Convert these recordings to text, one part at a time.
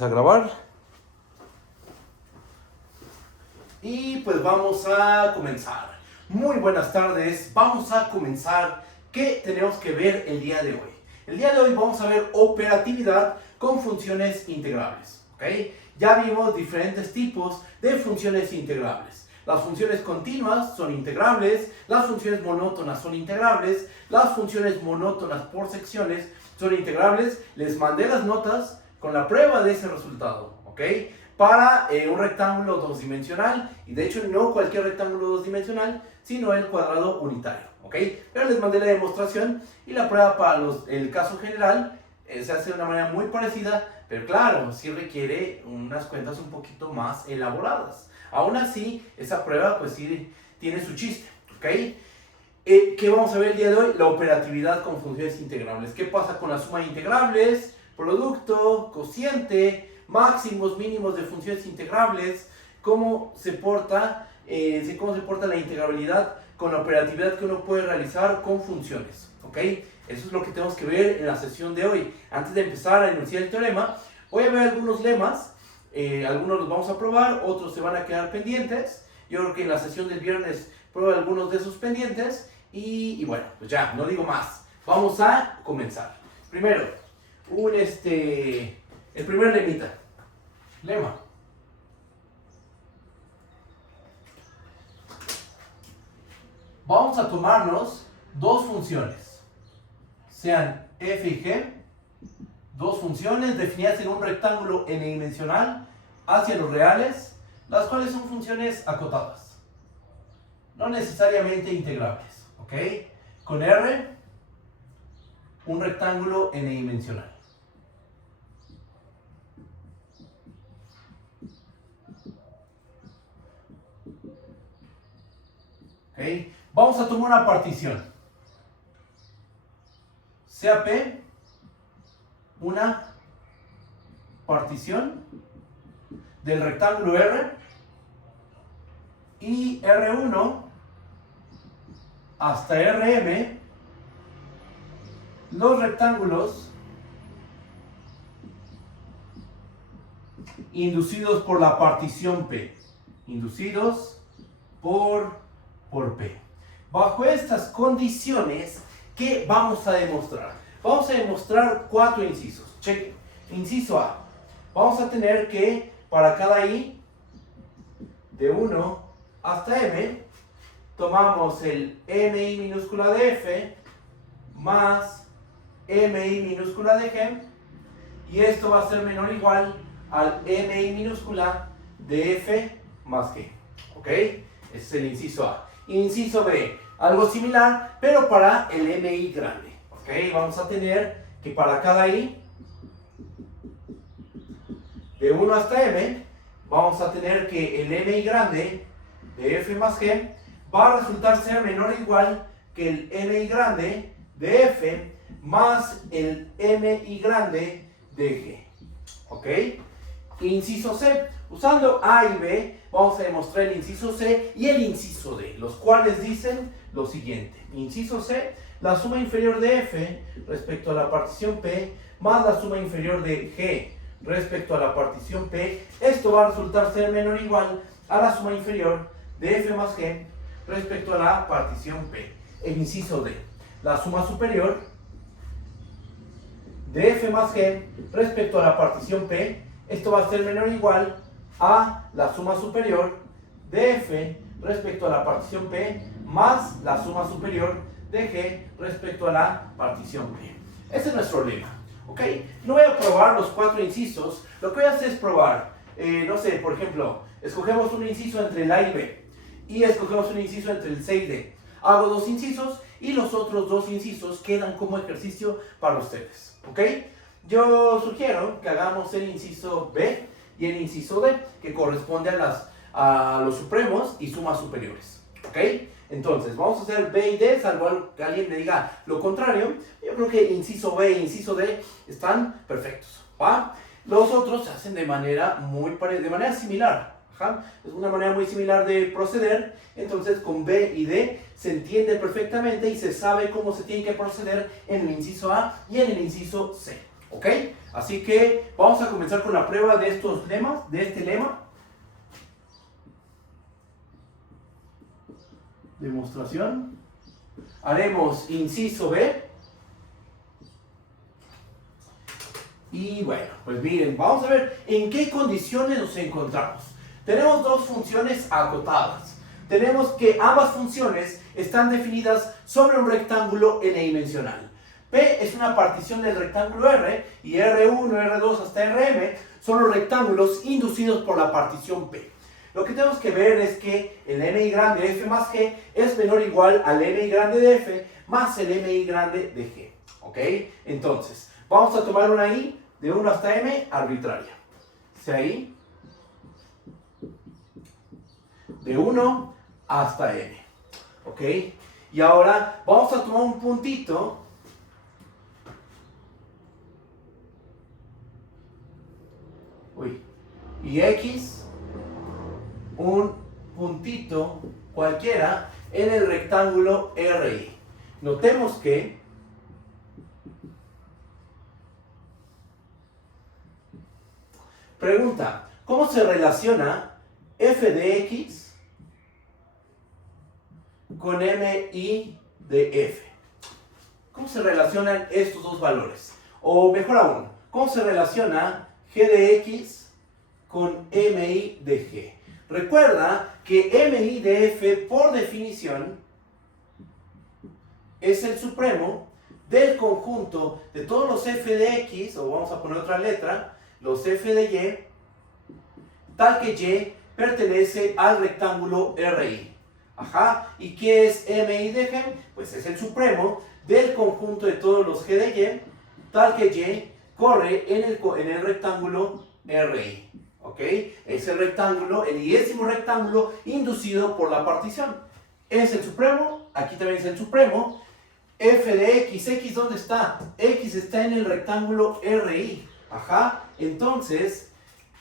A grabar. Y pues vamos a comenzar. Muy buenas tardes. Vamos a comenzar. ¿Qué tenemos que ver el día de hoy? El día de hoy vamos a ver operatividad con funciones integrables. ¿Ok? Ya vimos diferentes tipos de funciones integrables. Las funciones continuas son integrables, las funciones monótonas son integrables, las funciones monótonas por secciones son integrables. Les mandé las notas con la prueba de ese resultado, ¿ok? Para un rectángulo dos-dimensional, y de hecho no cualquier rectángulo dos-dimensional, sino el cuadrado unitario, ¿ok? Pero les mandé la demostración y la prueba para el caso general se hace de una manera muy parecida, pero claro, sí requiere unas cuentas un poquito más elaboradas. Aún así, esa prueba pues sí tiene su chiste, ¿ok? ¿Qué vamos a ver el día de hoy? La operatividad con funciones integrables. ¿Qué pasa con la suma de integrables? Producto, cociente, máximos, mínimos de funciones integrables, cómo se porta la integrabilidad con la operatividad que uno puede realizar con funciones, ¿ok? Eso es lo que tenemos que ver en la sesión de hoy. Antes de empezar a enunciar el teorema, voy a ver algunos lemas, algunos los vamos a probar, otros se van a quedar pendientes. Yo creo que en la sesión del viernes pruebo algunos de esos pendientes y bueno, pues ya, no digo más. Vamos a comenzar. Primero, el primer lemita. Lema. Vamos a tomarnos dos funciones, sean f y g, dos funciones definidas en un rectángulo n-dimensional hacia los reales, las cuales son funciones acotadas, no necesariamente integrables, ¿ok? Con R, un rectángulo n-dimensional. ¿Okay? Vamos a tomar una partición. Sea P una partición del rectángulo R y R1 hasta Rm los rectángulos inducidos por la partición P. Inducidos por P. Bajo estas condiciones, ¿qué vamos a demostrar? Vamos a demostrar cuatro incisos. Chequen. Inciso A. Vamos a tener que para cada i de 1 hasta m, tomamos el mi minúscula de f más mi minúscula de g, y esto va a ser menor o igual al mi minúscula de f más g. ¿Ok? Ese es el inciso A. Inciso B, algo similar, pero para el mi grande. ¿Ok? Vamos a tener que para cada i de 1 hasta m, vamos a tener que el mi grande de f más g va a resultar ser menor o igual que el mi grande de f más el mi grande de g. ¿Ok? Inciso C. Usando A y B, vamos a demostrar el inciso C y el inciso D, los cuales dicen lo siguiente. Inciso C, la suma inferior de f respecto a la partición P más la suma inferior de g respecto a la partición P, esto va a resultar ser menor o igual a la suma inferior de f más g respecto a la partición P. El inciso D, la suma superior de f más g respecto a la partición P, esto va a ser menor o igual a la suma superior de f respecto a la partición P más la suma superior de g respecto a la partición P. Ese es nuestro lema, ¿ok? No voy a probar los cuatro incisos, lo que voy a hacer es probar, no sé, por ejemplo, escogemos un inciso entre el A y B y escogemos un inciso entre el C y D. Hago dos incisos y los otros dos incisos quedan como ejercicio para ustedes, ¿ok? Yo sugiero que hagamos el inciso B y el inciso D, que corresponde a los supremos y sumas superiores, ¿ok? Entonces, vamos a hacer B y D, salvo que alguien me diga lo contrario. Yo creo que inciso B e inciso D están perfectos, ¿va? Los otros se hacen de manera similar. Ajá. Es una manera muy similar de proceder. Entonces con B y D se entiende perfectamente y se sabe cómo se tiene que proceder en el inciso A y en el inciso C. ¿Ok? Así que vamos a comenzar con la prueba de estos lemas, de este lema. Demostración. Haremos inciso B. Y bueno, pues miren, vamos a ver en qué condiciones nos encontramos. Tenemos dos funciones acotadas. Tenemos que ambas funciones están definidas sobre un rectángulo n-dimensional. P es una partición del rectángulo R y R1, R2 hasta Rm son los rectángulos inducidos por la partición P. Lo que tenemos que ver es que el mi grande de f más g es menor o igual al mi grande de f más el mi grande de g. ¿Ok? Entonces, vamos a tomar una i de 1 hasta m arbitraria. Sea i de 1 hasta m. ¿Ok? Y ahora vamos a tomar un puntito y x, un puntito cualquiera en el rectángulo RI. Notemos que pregunta, ¿cómo se relaciona f de x con mi de f? ¿Cómo se relacionan estos dos valores? O mejor aún, ¿cómo se relaciona g de x con mi de g? Recuerda que mi de f, por definición, es el supremo del conjunto de todos los f de x, o vamos a poner otra letra, los f de y, tal que y pertenece al rectángulo RI. Ajá, ¿y qué es mi de g? Pues es el supremo del conjunto de todos los g de y, tal que y corre en el rectángulo RI. ¿Ok? Es el rectángulo, el iésimo rectángulo inducido por la partición. Es el supremo, aquí también es el supremo. F de x, ¿x dónde está? X está en el rectángulo RI. Ajá, entonces,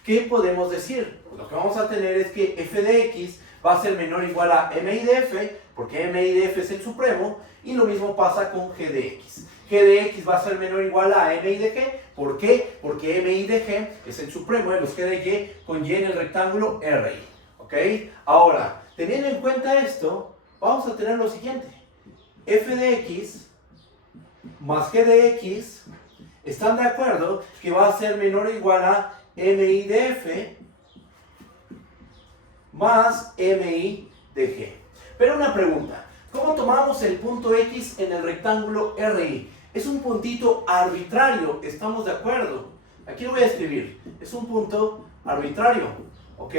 ¿qué podemos decir? Pues lo que vamos a tener es que f de x va a ser menor o igual a mi de f, porque mi de f es el supremo, y lo mismo pasa con g de x. G de x va a ser menor o igual a mi de g. ¿Por qué? Porque mi de g es el supremo de los g de y con y en el rectángulo RI. ¿Ok? Ahora, teniendo en cuenta esto, vamos a tener lo siguiente. F de x más g de x están de acuerdo que va a ser menor o igual a mi de f más mi de g. Pero una pregunta, ¿cómo tomamos el punto x en el rectángulo RI? Es un puntito arbitrario, ¿estamos de acuerdo? Aquí lo voy a escribir, es un punto arbitrario, ¿ok?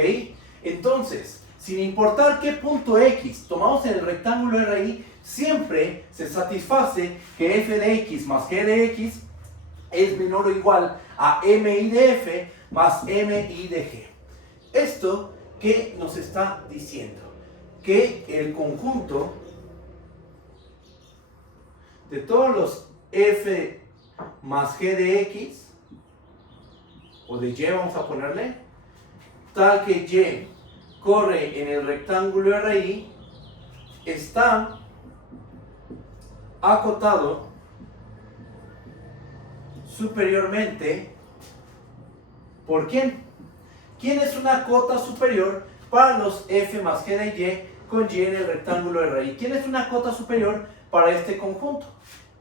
Entonces, sin importar qué punto x tomamos en el rectángulo RI, siempre se satisface que f de x más g de x es menor o igual a mi de f más mi de g. ¿Esto qué nos está diciendo? Que el conjunto de todos los f más g de x, o de y vamos a ponerle, tal que y corre en el rectángulo RI, está acotado superiormente. ¿Por quién? ¿Quién es una cota superior para los f más g de y con y en el rectángulo RI? ¿Quién es una cota superior para este conjunto?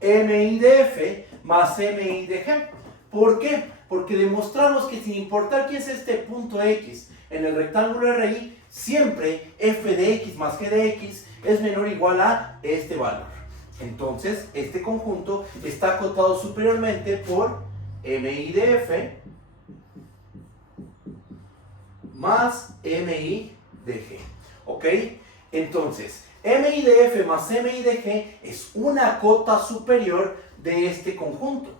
Mi de f más mi de g. ¿Por qué? Porque demostramos que sin importar quién es este punto x en el rectángulo RI, siempre f de x más g de x es menor o igual a este valor. Entonces, este conjunto está acotado superiormente por mi de f más mi de g. ¿Ok? Entonces, mi de f más mi de g es una cota superior de este conjunto.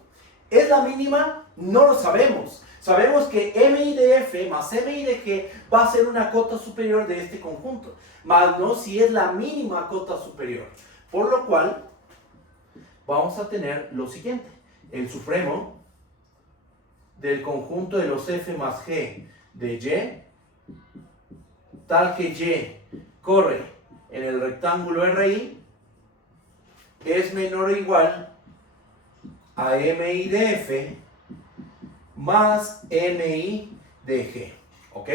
¿Es la mínima? No lo sabemos. Sabemos que mi de f más mi de g va a ser una cota superior de este conjunto, más no si es la mínima cota superior. Por lo cual, vamos a tener lo siguiente. El supremo del conjunto de los f más g de y, tal que y corre en el rectángulo RI, es menor o igual a mi de f más MI de G. ¿Ok?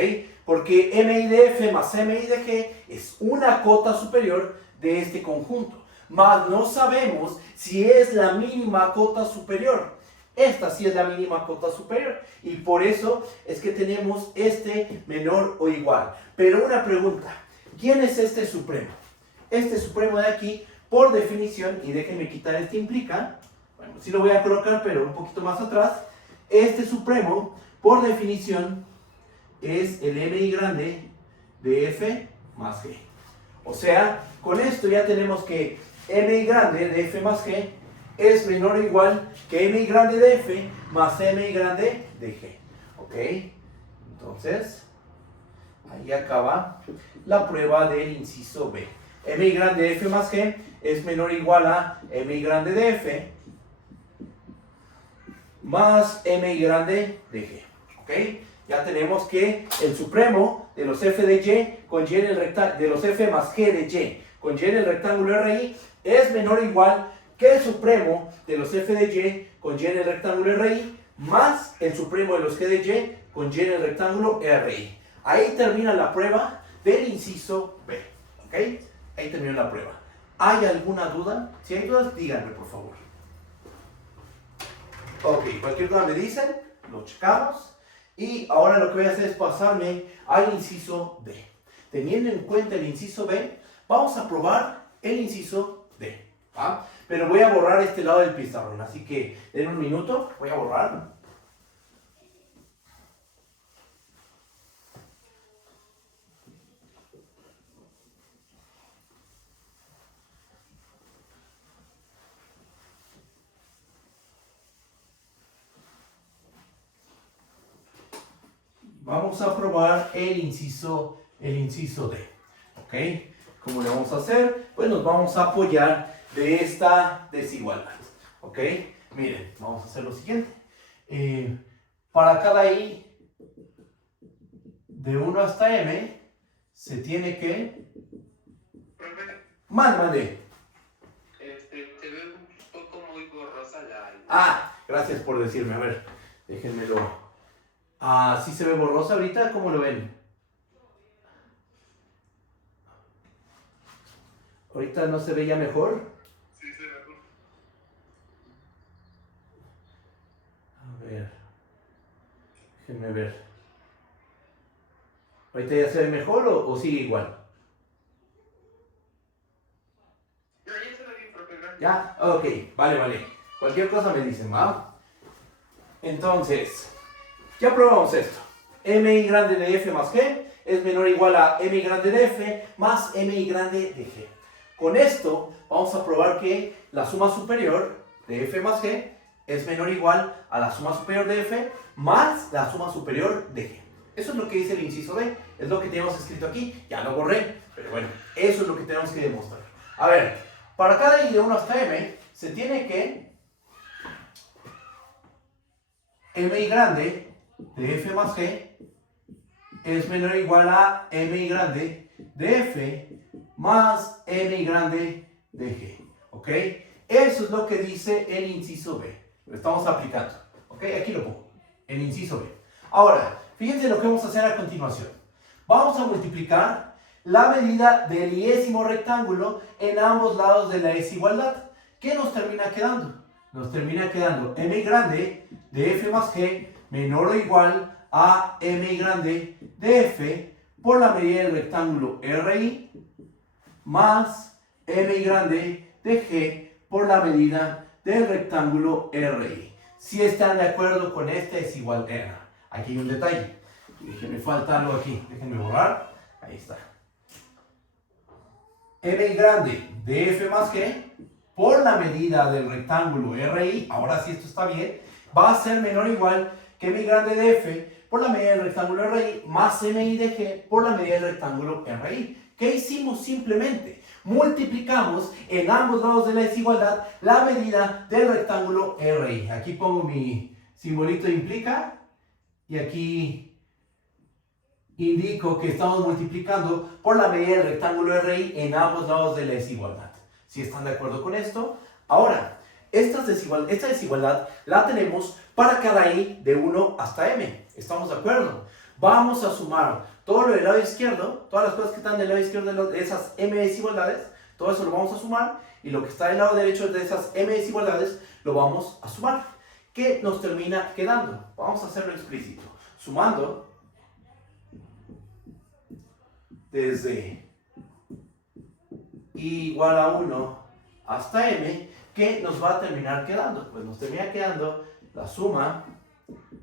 Porque MI de F más MI de G es una cota superior de este conjunto. Mas no sabemos si es la mínima cota superior. Esta sí es la mínima cota superior. Y por eso es que tenemos este menor o igual. Pero una pregunta. ¿Quién es este supremo? Este supremo de aquí, por definición, y déjenme quitar este implica. Bueno, sí lo voy a colocar, pero un poquito más atrás. Este supremo, por definición, es el MI grande de F más G. O sea, con esto ya tenemos que MI grande de F más G es menor o igual que MI grande de F más MI grande de G. ¿Ok? Entonces, ahí acaba la prueba del inciso B. MI grande de F más G es menor o igual a MI grande de F más MI grande de G. ¿Ok? Ya tenemos que el supremo de los F de Y con Y en el rectángulo, de los F más G de Y con Y en el rectángulo RI es menor o igual que el supremo de los F de Y con Y en el rectángulo RI más el supremo de los G de Y con Y en el rectángulo RI. Ahí termina la prueba del inciso B. ¿Ok? Ahí termina la prueba. ¿Hay alguna duda? Si hay dudas, díganme por favor. Ok, cualquier duda me dicen, lo checamos. Y ahora lo que voy a hacer es pasarme al inciso D. Teniendo en cuenta el inciso B, vamos a probar el inciso D. ¿Va? Pero voy a borrar este lado del pizarrón, así que en un minuto voy a borrar. Vamos a probar el inciso D. ¿Ok? ¿Cómo le vamos a hacer? Pues nos vamos a apoyar de esta desigualdad. ¿Ok? Miren, vamos a hacer lo siguiente. Para cada I de 1 hasta M, se tiene que... Mande. Se ve un poco muy borrosa la... Ah, gracias por decirme. A ver, déjenmelo. Ah, ¿sí se ve borrosa ahorita? ¿Cómo lo ven? ¿Ahorita no se veía mejor? Sí, se ve mejor. A ver. Déjenme ver. ¿Ahorita ya se ve mejor o sigue igual? Ya se ve bien, profe, gracias. ¿Ya? Ok, vale. Cualquier cosa me dicen, ¿va? Entonces, ya probamos esto. MI grande de F más G es menor o igual a MI grande de F más MI grande de G. Con esto vamos a probar que la suma superior de F más G es menor o igual a la suma superior de F más la suma superior de G. Eso es lo que dice el inciso D, es lo que tenemos escrito aquí, ya lo borré, pero bueno, eso es lo que tenemos que demostrar. A ver, para cada I de 1 hasta M, se tiene que MI grande de F más G es menor o igual a MI grande de F más MI grande de G. ¿Ok? Eso es lo que dice el inciso B. Lo estamos aplicando. ¿Ok? Aquí lo pongo. El inciso B. Ahora, fíjense lo que vamos a hacer a continuación. Vamos a multiplicar la medida del iésimo rectángulo en ambos lados de la desigualdad. ¿Qué nos termina quedando? Nos termina quedando MI grande de F más G menor o igual a MI grande de F por la medida del rectángulo RI más MI grande de G por la medida del rectángulo RI. Si están de acuerdo con esta desigualdad. Aquí hay un detalle. Me falta algo aquí. Déjenme borrar. Ahí está. MI grande de F más G por la medida del rectángulo RI, ahora sí esto está bien, va a ser menor o igual que MI grande de F por la medida del rectángulo RI más MI de G por la medida del rectángulo RI. ¿Qué hicimos? Simplemente multiplicamos en ambos lados de la desigualdad la medida del rectángulo RI. Aquí pongo mi simbolito de implica y aquí indico que estamos multiplicando por la medida del rectángulo RI en ambos lados de la desigualdad. ¿Si están de acuerdo con esto? Ahora, esta desigualdad la tenemos para cada i de 1 hasta m. ¿Estamos de acuerdo? Vamos a sumar todo lo del lado izquierdo, todas las cosas que están del lado izquierdo de esas m desigualdades, todo eso lo vamos a sumar, y lo que está del lado derecho de esas m desigualdades lo vamos a sumar. ¿Qué nos termina quedando? Vamos a hacerlo explícito. Sumando desde i igual a 1 hasta m, ¿qué nos va a terminar quedando? Pues nos termina quedando la suma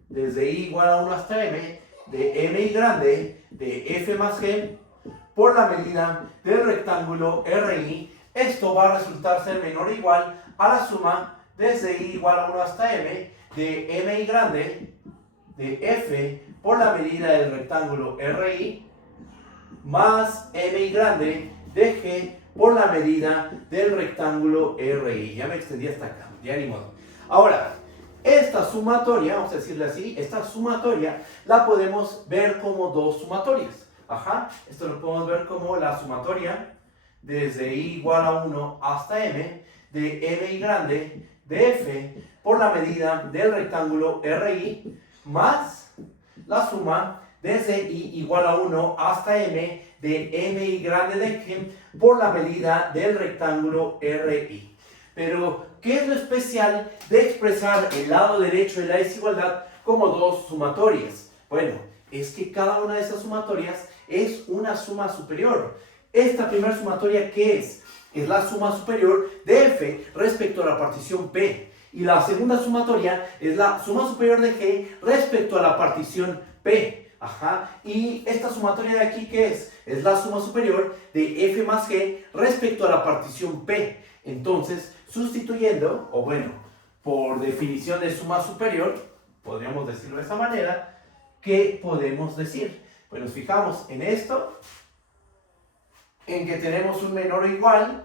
desde i igual a 1 hasta m de mi grande de f más g por la medida del rectángulo RI. Esto va a resultar ser menor o igual a la suma desde i igual a 1 hasta m de mi grande de f por la medida del rectángulo RI más mi grande de g por la medida del rectángulo RI. Ya me extendí hasta acá, ya ni modo. Ahora, esta sumatoria, vamos a decirle así, esta sumatoria la podemos ver como dos sumatorias. Esto lo podemos ver como la sumatoria desde i igual a 1 hasta m de mi grande de f por la medida del rectángulo RI más la suma desde i igual a 1 hasta m de mi grande de g por la medida del rectángulo RI. Pero, ¿qué es lo especial de expresar el lado derecho de la desigualdad como dos sumatorias? Bueno, es que cada una de esas sumatorias es una suma superior. Esta primera sumatoria, ¿qué es? Es la suma superior de f respecto a la partición P. Y la segunda sumatoria es la suma superior de g respecto a la partición P. Y esta sumatoria de aquí, ¿qué es? Es la suma superior de f más g respecto a la partición P. Entonces, sustituyendo, o bueno, por definición de suma superior, podríamos decirlo de esa manera, ¿qué podemos decir? Pues nos fijamos en esto, en que tenemos un menor o igual,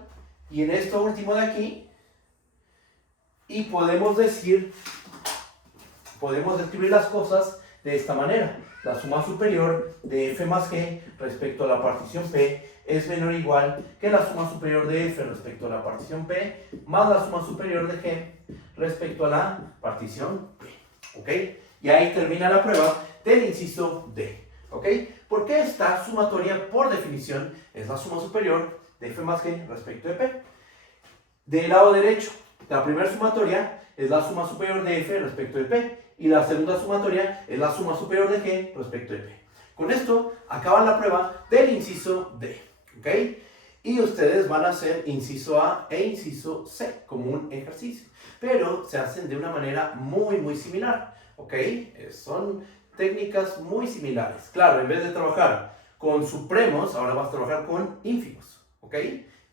y en esto último de aquí, y podemos describir las cosas de esta manera. La suma superior de f más g respecto a la partición P es menor o igual que la suma superior de f respecto a la partición P más la suma superior de g respecto a la partición P. ¿Ok? Y ahí termina la prueba del inciso D. ¿Ok? Porque esta sumatoria, por definición, es la suma superior de f más g respecto de P. Del lado derecho, la primera sumatoria es la suma superior de f respecto de P. Y la segunda sumatoria es la suma superior de g respecto de P. Con esto acaba la prueba del inciso D. ¿Ok? Y ustedes van a hacer inciso A e inciso C como un ejercicio. Pero se hacen de una manera muy similar. ¿Ok? Son técnicas muy similares. Claro, en vez de trabajar con supremos, ahora vas a trabajar con ínfimos. ¿Ok?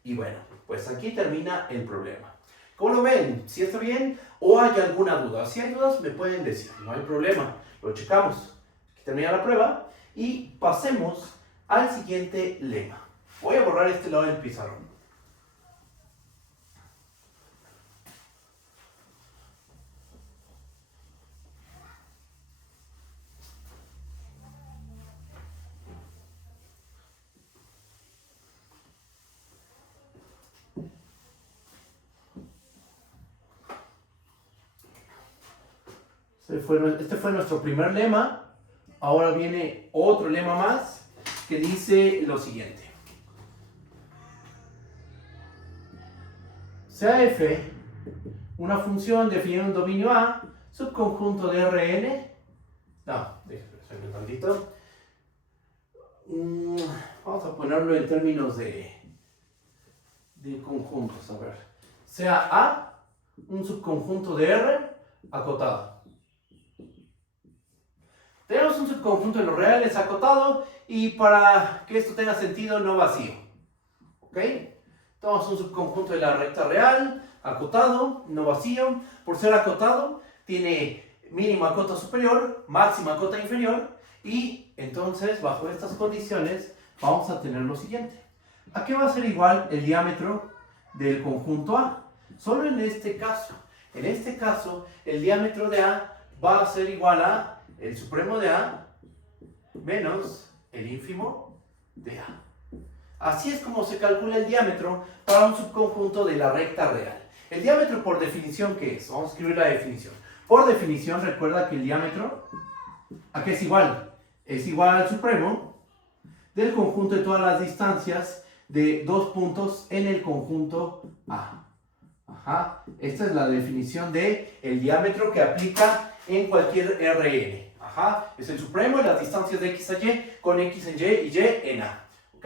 Y bueno, pues aquí termina el problema. ¿Cómo lo ven? ¿Sí está bien? ¿O hay alguna duda? Si hay dudas, me pueden decir. No hay problema. Lo checamos. Aquí termina la prueba. Y pasemos al siguiente lema. Voy a borrar este lado del pizarrón. Este fue nuestro primer lema. Ahora viene otro lema más que dice lo siguiente. Sea f una función definida en un dominio A, subconjunto de Rn. No, déjenme un tantito. Vamos a ponerlo en términos de conjuntos. A ver. Sea A un subconjunto de R acotado. Tenemos un subconjunto de los reales acotado y para que esto tenga sentido, no vacío. ¿Ok? Tenemos un subconjunto de la recta real, acotado, no vacío. Por ser acotado, tiene mínima cota superior, máxima cota inferior. Y entonces, bajo estas condiciones, vamos a tener lo siguiente. ¿A qué va a ser igual el diámetro del conjunto A? Solo en este caso. En este caso, el diámetro de A va a ser igual a el supremo de A menos el ínfimo de A. Así es como se calcula el diámetro para un subconjunto de la recta real. El diámetro por definición, ¿qué es? Vamos a escribir la definición. Por definición, recuerda que el diámetro, ¿a qué es igual? Es igual al supremo del conjunto de todas las distancias de dos puntos en el conjunto A. Ajá. Esta es la definición de el diámetro que aplica en cualquier Rn. Ajá. Es el supremo de las distancias de x a y con x en y y en a. ¿Ok?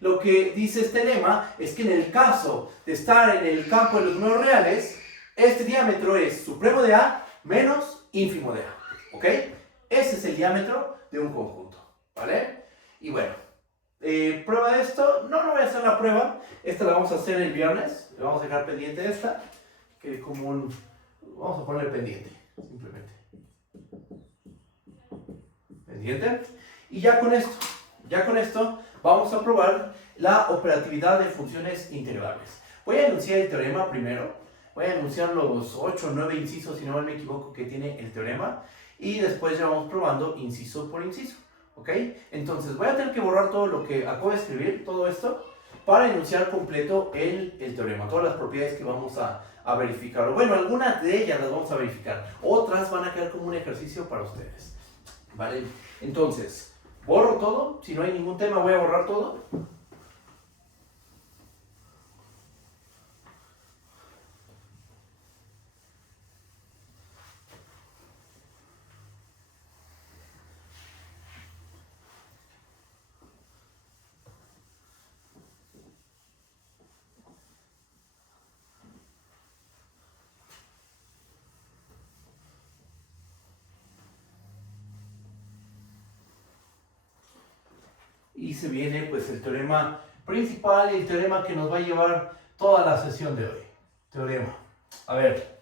Lo que dice este lema es que en el caso de estar en el campo de los números reales, este diámetro es supremo de a menos ínfimo de a. ¿Ok? Ese es el diámetro de un conjunto. ¿Vale? Y bueno, prueba de esto. No voy a hacer la prueba. Esta la vamos a hacer el viernes. Le vamos a dejar pendiente esta. Que como un... Vamos a ponerle pendiente. Simplemente. Pendiente. Y ya con esto vamos a probar la operatividad de funciones integrables. Voy a enunciar el teorema primero. Voy a enunciar los 8 o 9 incisos, si no me equivoco, que tiene el teorema. Y después ya vamos probando inciso por inciso. ¿Ok? Entonces voy a tener que borrar todo lo que acabo de escribir, todo esto, para enunciar completo el teorema. Todas las propiedades que vamos a verificar. Bueno, algunas de ellas las vamos a verificar. Otras van a quedar como un ejercicio para ustedes. ¿Vale? Entonces, borro todo. Si no hay ningún tema, voy a borrar todo. Y se viene pues el teorema principal y el teorema que nos va a llevar toda la sesión de hoy. Teorema. A ver,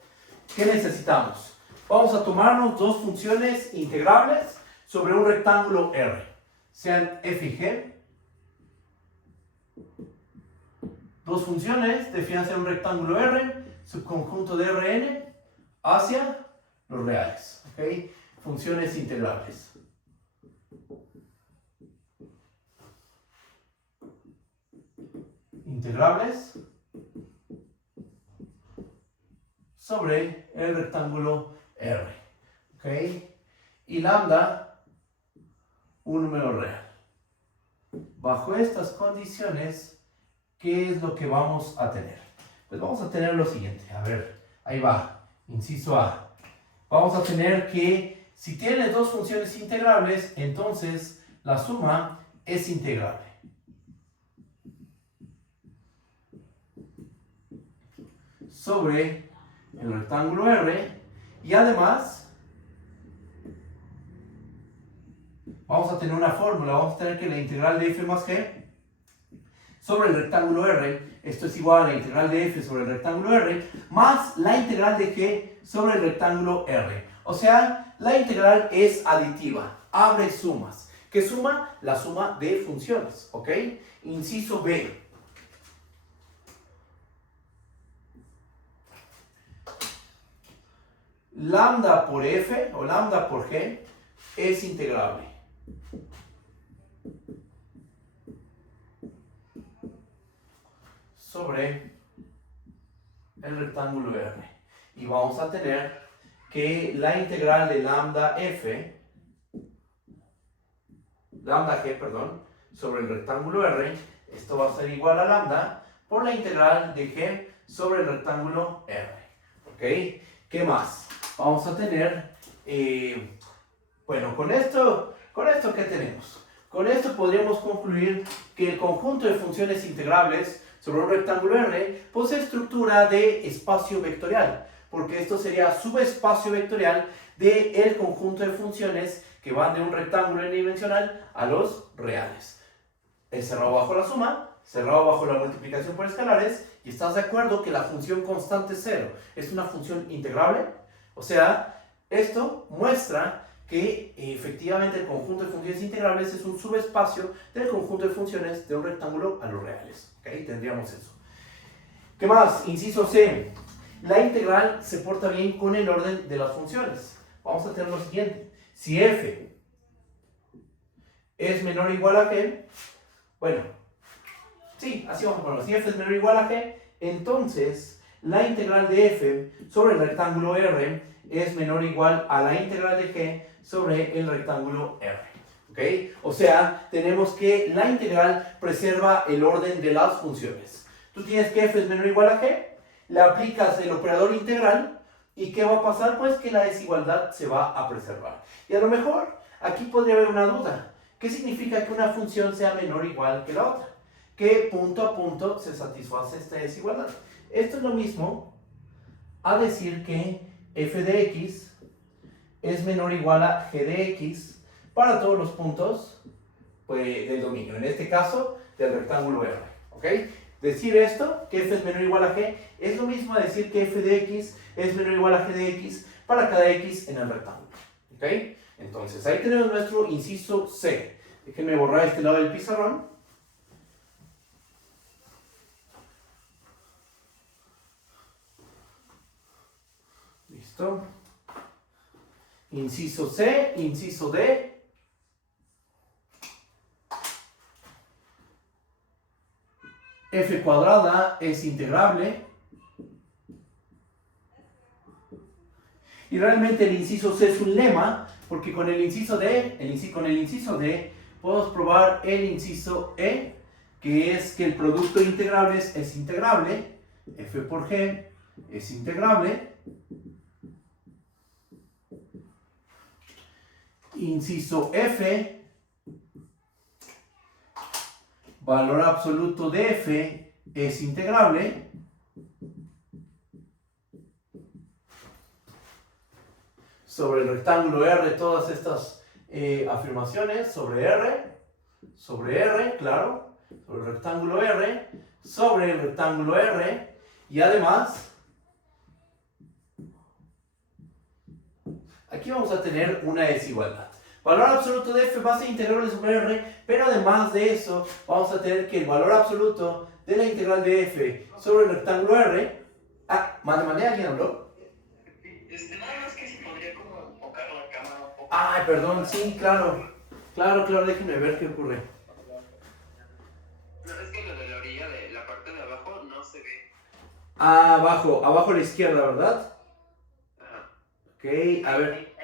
¿qué necesitamos? Vamos a tomarnos dos funciones integrables sobre un rectángulo R. Sean f y g. Dos funciones definidas en un rectángulo R, subconjunto de Rn, hacia los reales. ¿Ok? Funciones integrables. Integrables sobre el rectángulo R. ¿Ok? Y lambda, un número real. Bajo estas condiciones, ¿qué es lo que vamos a tener? Pues vamos a tener lo siguiente. A ver, ahí va. Inciso A. Vamos a tener que, si tienes dos funciones integrables, entonces la suma es integrable. Sobre el rectángulo R, y además vamos a tener una fórmula. Vamos a tener que la integral de f más g sobre el rectángulo R, esto es igual a la integral de f sobre el rectángulo R, más la integral de g sobre el rectángulo R. O sea, la integral es aditiva, abre sumas. ¿Qué suma? La suma de funciones, ¿ok? Inciso B. Lambda por f o lambda por g es integrable. Sobre el rectángulo R. Y vamos a tener que la integral de lambda g, sobre el rectángulo R, esto va a ser igual a lambda por la integral de g sobre el rectángulo R. ¿Ok? ¿Qué más? Vamos a tener, bueno, con esto, ¿qué tenemos? Con esto podríamos concluir que el conjunto de funciones integrables sobre un rectángulo R posee estructura de espacio vectorial, porque esto sería subespacio vectorial del conjunto de funciones que van de un rectángulo n-dimensional a los reales. Es cerrado bajo la suma, cerrado bajo la multiplicación por escalares, y estás de acuerdo que la función constante 0 es una función integrable. O sea, esto muestra que efectivamente el conjunto de funciones integrables es un subespacio del conjunto de funciones de un rectángulo a los reales. ¿Ok? Tendríamos eso. ¿Qué más? Inciso C. La integral se porta bien con el orden de las funciones. Vamos a tener lo siguiente. Si f es menor o igual a g, bueno, sí, así vamos a ponerlo. Si f es menor o igual a g, entonces la integral de f sobre el rectángulo R es menor o igual a la integral de g sobre el rectángulo R. ¿Ok? O sea, tenemos que la integral preserva el orden de las funciones. Tú tienes que f es menor o igual a g, le aplicas el operador integral y ¿qué va a pasar? Pues que la desigualdad se va a preservar. Y a lo mejor aquí podría haber una duda. ¿Qué significa que una función sea menor o igual que la otra? Que punto a punto se satisface esta desigualdad. Esto es lo mismo a decir que f de x es menor o igual a g de x para todos los puntos pues, del dominio. En este caso, del rectángulo R. ¿Ok? Decir esto, que f es menor o igual a g, es lo mismo a decir que f de x es menor o igual a g de x para cada x en el rectángulo. ¿Ok? Entonces, ahí tenemos nuestro inciso C. Déjenme borrar este lado del pizarrón. Listo. Inciso C, inciso D. F cuadrada es integrable. Y realmente el inciso C es un lema, porque con el inciso D, podemos probar el inciso E, que es que el producto de integrables es integrable. F por G es integrable. Inciso F, valor absoluto de F es integrable. Sobre el rectángulo R, todas estas afirmaciones sobre R, claro, sobre el rectángulo R, y además, aquí vamos a tener una desigualdad. Valor absoluto de f va a ser integrable sobre R, pero además de eso, vamos a tener que el valor absoluto de la integral de f sobre el rectángulo R. ¿Mandé alguien habló? Nada más que si podría como enfocar la cámara un poco. Ay, perdón, sí, claro, déjenme ver qué ocurre. No, es que lo de la orilla de la parte de abajo no se ve. Abajo a la izquierda, ¿verdad? Ajá. Ok, a ver.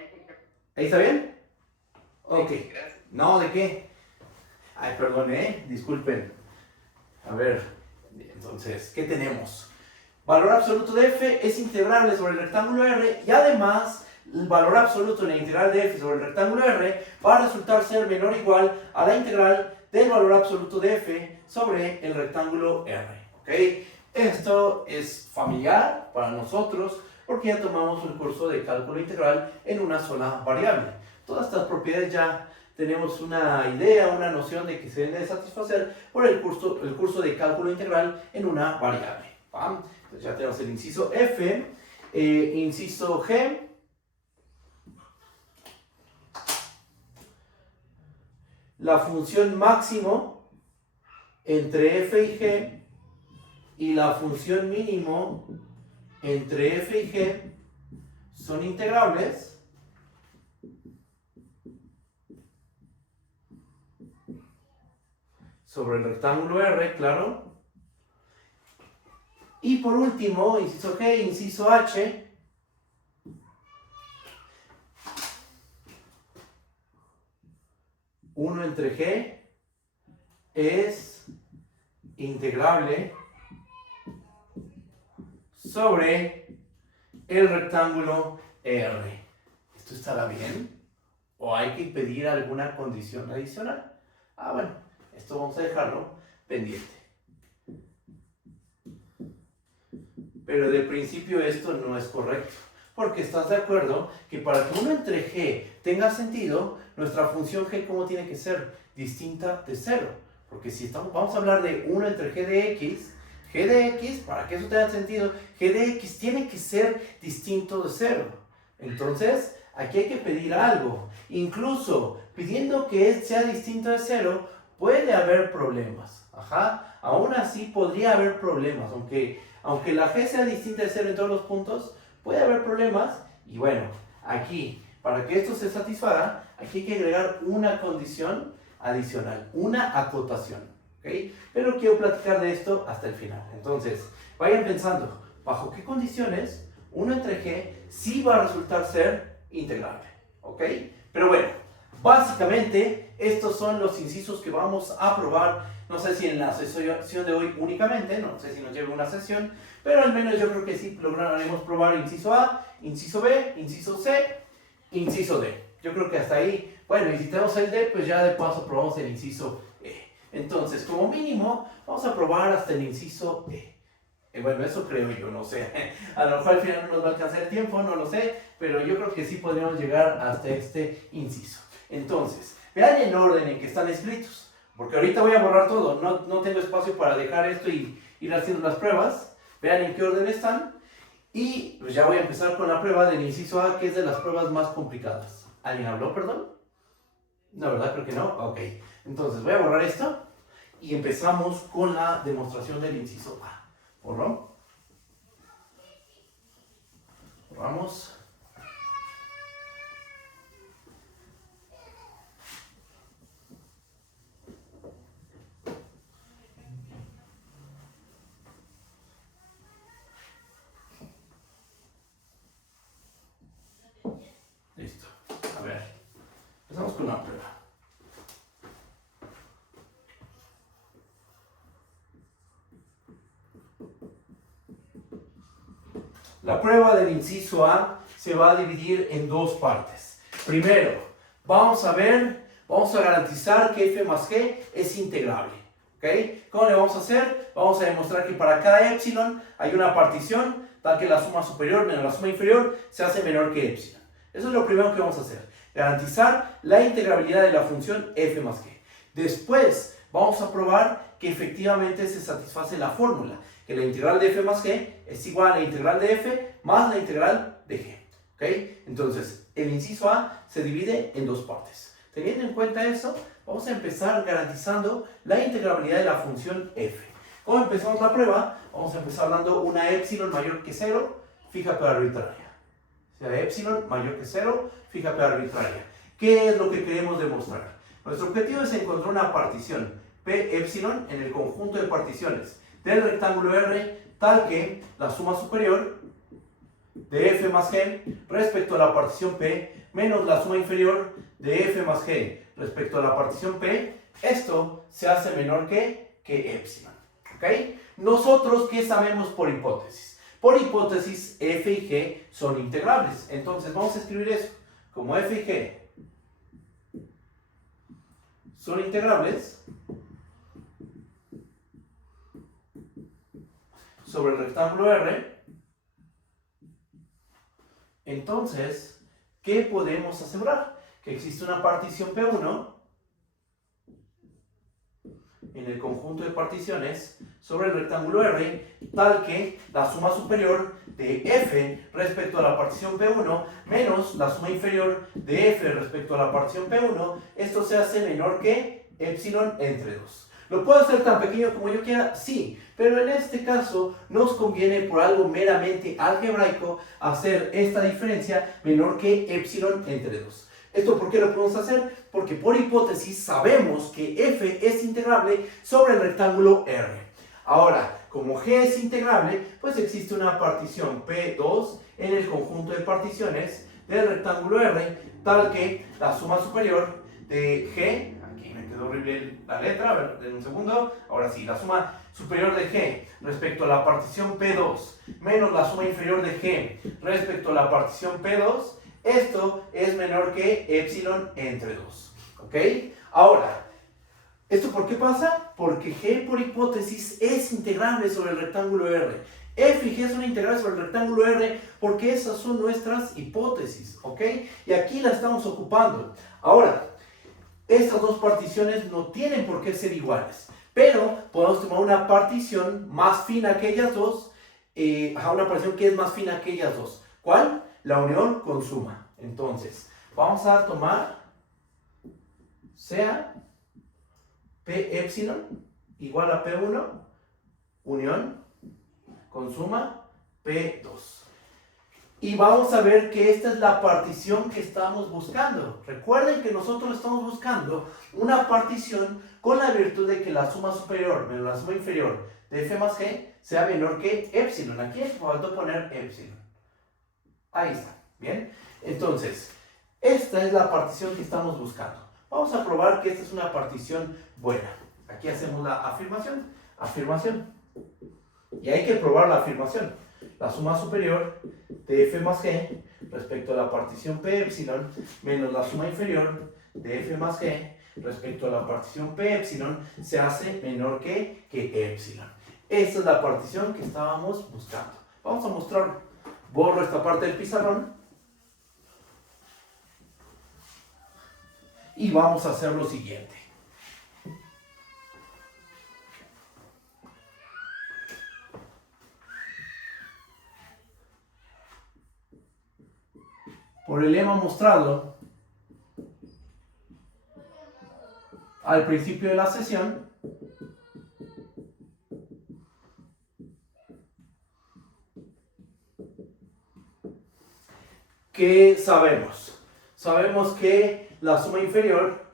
¿Ahí está bien? Ok. Gracias. No, ¿de qué? Ay, perdón, disculpen. A ver, entonces, ¿qué tenemos? Valor absoluto de f es integrable sobre el rectángulo R y además el valor absoluto de la integral de f sobre el rectángulo R va a resultar ser menor o igual a la integral del valor absoluto de f sobre el rectángulo R. ¿Ok? Esto es familiar para nosotros porque ya tomamos un curso de cálculo integral en una sola variable. Todas estas propiedades ya tenemos una idea, una noción de que se deben de satisfacer por el curso de cálculo integral en una variable. ¿Va? Entonces ya tenemos el inciso F, inciso G. La función máximo entre f y g y la función mínimo entre f y g son integrables sobre el rectángulo R, claro. Y por último, inciso G, inciso H. Uno entre G es integrable sobre el rectángulo R. ¿Esto estará bien? ¿O hay que pedir alguna condición adicional? Bueno, esto vamos a dejarlo pendiente. Pero de principio esto no es correcto. Porque estás de acuerdo que para que 1 entre g tenga sentido, nuestra función g, ¿cómo tiene que ser? Distinta de 0. Porque si vamos a hablar de 1 entre g de x, para que eso tenga sentido, g de x tiene que ser distinto de 0. Entonces, aquí hay que pedir algo. Incluso pidiendo que sea distinto de 0, puede haber problemas. Aún así podría haber problemas. Aunque la g sea distinta de 0 en todos los puntos, puede haber problemas. Y bueno, aquí, para que esto se satisfaga, aquí hay que agregar una condición adicional, una acotación. ¿Okay? Pero quiero platicar de esto hasta el final. Entonces, vayan pensando, ¿Bajo qué condiciones 1 entre G sí va a resultar ser integrable? ¿Ok? Pero bueno, básicamente estos son los incisos que vamos a probar. No sé si en la sesión de hoy únicamente, no sé si nos lleve una sesión, pero al menos yo creo que sí lograremos probar inciso A, inciso B, inciso C, inciso D. Yo creo que hasta ahí, bueno, y si tenemos el D, pues ya de paso probamos el inciso E. Entonces, como mínimo, vamos a probar hasta el inciso E. Bueno, eso creo yo, no sé. A lo mejor al final no nos va a alcanzar el tiempo, no lo sé, pero yo creo que sí podríamos llegar hasta este inciso. Entonces, vean el orden en que están escritos, porque ahorita voy a borrar todo, no tengo espacio para dejar esto y ir haciendo las pruebas. Vean en qué orden están y pues ya voy a empezar con la prueba del inciso A, que es de las pruebas más complicadas. ¿Alguien habló, perdón? No, ¿verdad? Creo que no. Ok, entonces voy a borrar esto y empezamos con la demostración del inciso A. ¿Borró? Borramos. Listo. A ver, empezamos con la prueba. La prueba del inciso A se va a dividir en dos partes. Primero, vamos a garantizar que f más g es integrable. ¿Ok? ¿Cómo le vamos a hacer? Vamos a demostrar que para cada epsilon hay una partición tal que la suma superior menos la suma inferior se hace menor que epsilon. Eso es lo primero que vamos a hacer. Garantizar la integrabilidad de la función f más g. Después, vamos a probar que efectivamente se satisface la fórmula, que la integral de f más g es igual a la integral de f más la integral de g. ¿Ok? Entonces, el inciso A se divide en dos partes. Teniendo en cuenta eso, vamos a empezar garantizando la integrabilidad de la función f. ¿Cómo empezamos la prueba? Vamos a empezar dando una epsilon mayor que 0, fija pero arbitraria. O sea, epsilon mayor que 0, fija pero arbitraria. ¿Qué es lo que queremos demostrar? Nuestro objetivo es encontrar una partición P epsilon en el conjunto de particiones del rectángulo R tal que la suma superior de f más g respecto a la partición P menos la suma inferior de f más g respecto a la partición P, esto se hace menor que epsilon. ¿Ok? Nosotros, ¿qué sabemos por hipótesis? Por hipótesis, f y g son integrables. Entonces vamos a escribir eso como f y g son integrables sobre el rectángulo R. Entonces, ¿qué podemos asegurar? Que existe una partición P1 en el conjunto de particiones sobre el rectángulo R, tal que la suma superior de f respecto a la partición P1 menos la suma inferior de f respecto a la partición P1, esto se hace menor que epsilon entre 2. ¿Lo puedo hacer tan pequeño como yo quiera? Sí, pero en este caso nos conviene por algo meramente algebraico hacer esta diferencia menor que epsilon entre 2. ¿Esto por qué lo podemos hacer? Porque por hipótesis sabemos que f es integrable sobre el rectángulo R. Ahora, como g es integrable, pues existe una partición P2 en el conjunto de particiones del rectángulo R, tal que la suma superior de g, aquí me quedó horrible la letra, a ver, denme un segundo, ahora sí, la suma superior de g respecto a la partición P2 menos la suma inferior de g respecto a la partición P2, esto es menor que epsilon entre 2. ¿Ok? Ahora, ¿esto por qué pasa? Porque g por hipótesis es integrable sobre el rectángulo R. F y g son integrales sobre el rectángulo R porque esas son nuestras hipótesis. ¿Ok? Y aquí la estamos ocupando. Ahora, estas dos particiones no tienen por qué ser iguales, pero podemos tomar una partición más fina que ellas dos, una partición que es más fina que ellas dos. ¿Cuál? La unión con suma. Entonces, vamos a tomar sea P epsilon igual a P1 unión con suma P2. Y vamos a ver que esta es la partición que estamos buscando. Recuerden que nosotros estamos buscando una partición con la virtud de que la suma superior menos la suma inferior de f más g sea menor que epsilon. Aquí me faltó poner epsilon. Ahí está. Bien. Entonces, esta es la partición que estamos buscando. Vamos a probar que esta es una partición buena. Aquí hacemos la afirmación. Afirmación. Y hay que probar la afirmación. La suma superior de f más g respecto a la partición p epsilon menos la suma inferior de f más g respecto a la partición p epsilon se hace menor que epsilon. Esta es la partición que estábamos buscando. Vamos a mostrarlo. Borro esta parte del pizarrón y vamos a hacer lo siguiente. Por el lema mostrado al principio de la sesión, ¿qué sabemos? Sabemos que la suma inferior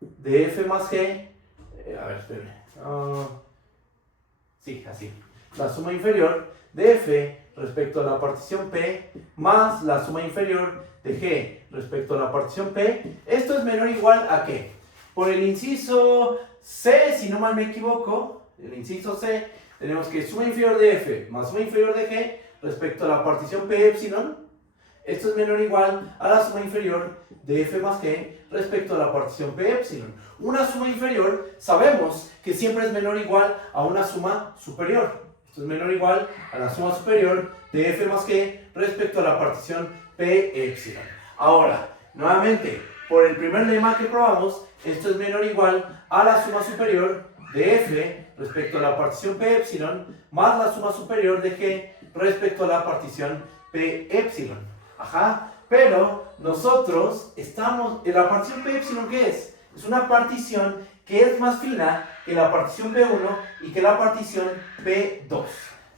de f más g, a ver, espérenme, sí, así, la suma inferior de f respecto a la partición P más la suma inferior de G respecto a la partición P, esto es menor o igual a ¿qué? Por el inciso C, si no mal me equivoco, el inciso C, tenemos que suma inferior de F más suma inferior de G respecto a la partición P epsilon, esto es menor o igual a la suma inferior de F más G respecto a la partición P epsilon. Una suma inferior sabemos que siempre es menor o igual a una suma superior. Esto es menor o igual a la suma superior de f más g respecto a la partición p epsilon. Ahora, nuevamente, por el primer lema que probamos, esto es menor o igual a la suma superior de f respecto a la partición p epsilon más la suma superior de g respecto a la partición p epsilon. Ajá, pero nosotros estamos en la partición p epsilon, ¿qué es? Es una partición que es más fina que la partición P1 y que la partición P2.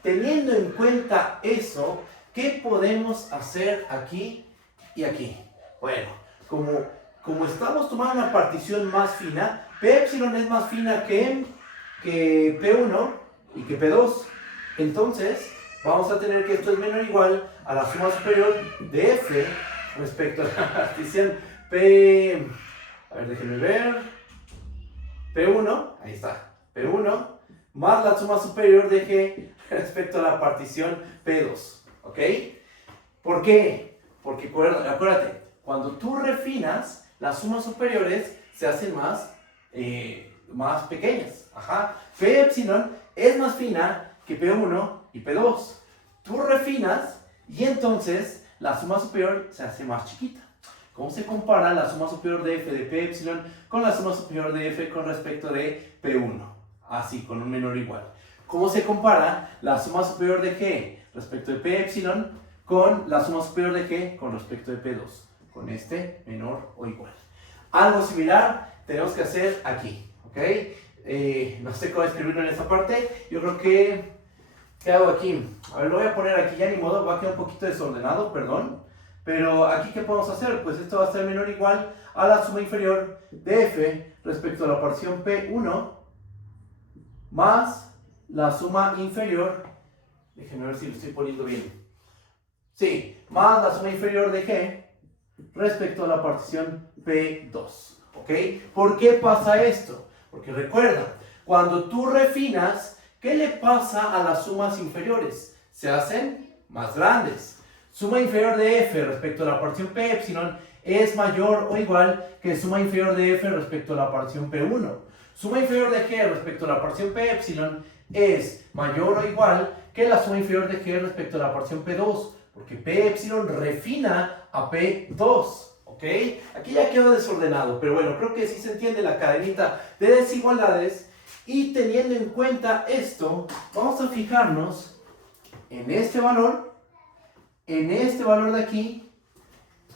Teniendo en cuenta eso, ¿qué podemos hacer aquí y aquí? Bueno, como estamos tomando una partición más fina, P epsilon es más fina que P1 y que P2. Entonces, vamos a tener que esto es menor o igual a la suma superior de F respecto a la partición P... A ver, déjenme ver... P1, ahí está, P1, más la suma superior de G respecto a la partición P2, ¿ok? ¿Por qué? Porque acuérdate, cuando tú refinas, las sumas superiores se hacen más pequeñas, ajá. P epsilon es más fina que P1 y P2. Tú refinas y entonces la suma superior se hace más chiquita. ¿Cómo se compara la suma superior de f de p epsilon con la suma superior de f con respecto de P1? Así, con un menor o igual. ¿Cómo se compara la suma superior de g respecto de p epsilon con la suma superior de g con respecto de P2? Con este menor o igual. Algo similar tenemos que hacer aquí, ¿ok? No sé cómo escribirlo en esta parte. Yo creo que... ¿Qué hago aquí? A ver, lo voy a poner aquí, ya ni modo, va a quedar un poquito desordenado, perdón. Pero aquí, ¿qué podemos hacer? Pues esto va a ser menor o igual a la suma inferior de f respecto a la partición P1 más la suma inferior, déjenme ver si lo estoy poniendo bien. Sí, más la suma inferior de g respecto a la partición P2. ¿Ok? ¿Por qué pasa esto? Porque recuerda, cuando tú refinas, ¿qué le pasa a las sumas inferiores? Se hacen más grandes. Suma inferior de f respecto a la partición P epsilon es mayor o igual que suma inferior de f respecto a la partición P1. Suma inferior de g respecto a la partición P epsilon es mayor o igual que la suma inferior de g respecto a la partición P2, porque P epsilon refina a P2. ¿Ok? Aquí ya quedó desordenado, pero bueno, creo que sí se entiende la cadenita de desigualdades. Y teniendo en cuenta esto, vamos a fijarnos en este valor de aquí,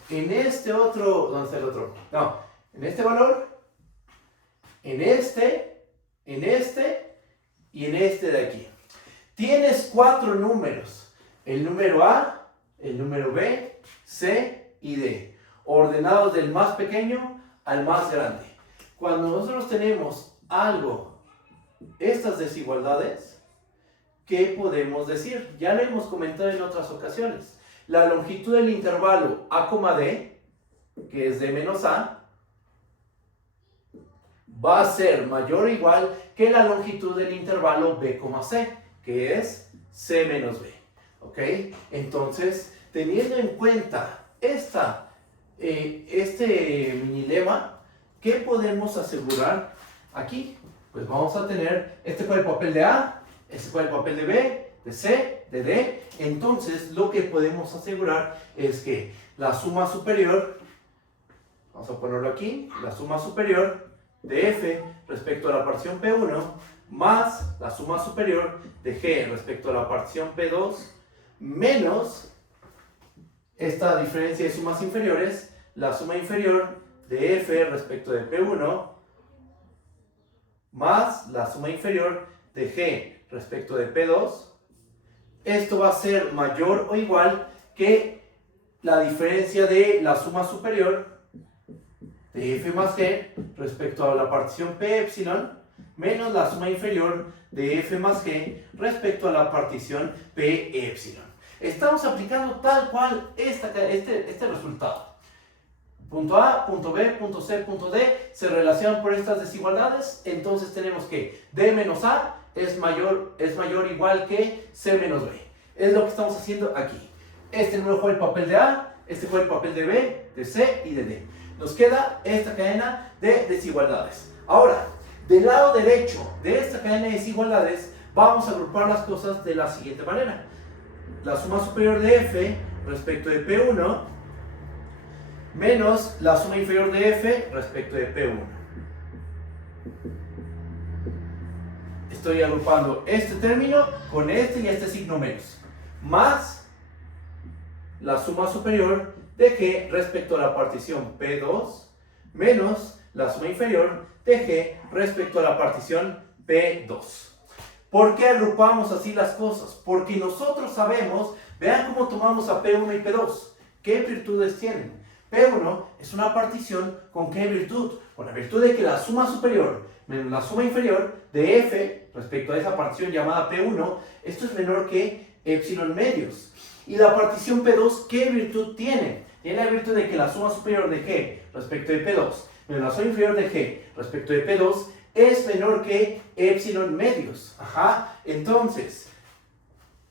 en este otro, ¿dónde está el otro? No, en este valor, en este y en este de aquí. Tienes 4 números. El número A, el número B, C y D, ordenados del más pequeño al más grande. Cuando nosotros tenemos algo, estas desigualdades, ¿qué podemos decir? Ya lo hemos comentado en otras ocasiones. La longitud del intervalo A, D, que es D menos A, va a ser mayor o igual que la longitud del intervalo B, C, que es C menos B. ¿Ok? Entonces, teniendo en cuenta este mini lema, ¿qué podemos asegurar aquí? Pues vamos a tener, este fue el papel de A, este fue el papel de B, de C, de D. Entonces, lo que podemos asegurar es que la suma superior, vamos a ponerlo aquí, la suma superior de F respecto a la partición P1 más la suma superior de G respecto a la partición P2 menos esta diferencia de sumas inferiores, la suma inferior de F respecto de P1 más la suma inferior de G respecto de P2, esto va a ser mayor o igual que la diferencia de la suma superior de F más G respecto a la partición P epsilon menos la suma inferior de F más G respecto a la partición P epsilon. Estamos aplicando tal cual este resultado. Punto A, punto B, punto C, punto D se relacionan por estas desigualdades. Entonces tenemos que D menos A es mayor o igual que C menos B. Es lo que estamos haciendo aquí. Este número fue el papel de A, este fue el papel de B, de C y de D. Nos queda esta cadena de desigualdades. Ahora, del lado derecho de esta cadena de desigualdades, vamos a agrupar las cosas de la siguiente manera. La suma superior de F respecto de P1 menos la suma inferior de F respecto de P1. Estoy agrupando este término con este y este signo menos. Más la suma superior de G respecto a la partición P2 menos la suma inferior de G respecto a la partición P2. ¿Por qué agrupamos así las cosas? Porque nosotros sabemos, vean cómo tomamos a P1 y P2. ¿Qué virtudes tienen? P1 es una partición ¿con qué virtud? Con la virtud de que la suma superior menos la suma inferior de F respecto a esa partición llamada P1, esto es menor que epsilon medios. Y la partición P2, ¿qué virtud tiene? Tiene la virtud de que la suma superior de G respecto de P2 menos la suma inferior de G respecto de P2 es menor que epsilon medios. Entonces,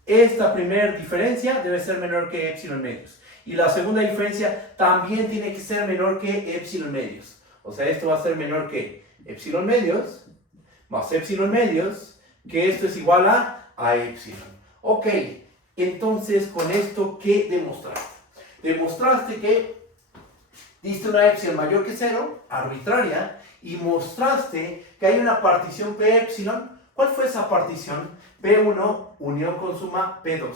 esta primera diferencia debe ser menor que epsilon medios. Y la segunda diferencia también tiene que ser menor que epsilon medios. O sea, esto va a ser menor que epsilon medios más epsilon medios, que esto es igual a epsilon. Ok, entonces con esto, ¿qué demostraste? Demostraste que diste una epsilon mayor que 0, arbitraria, y mostraste que hay una partición P epsilon. ¿Cuál fue esa partición? P1 unión con suma P2.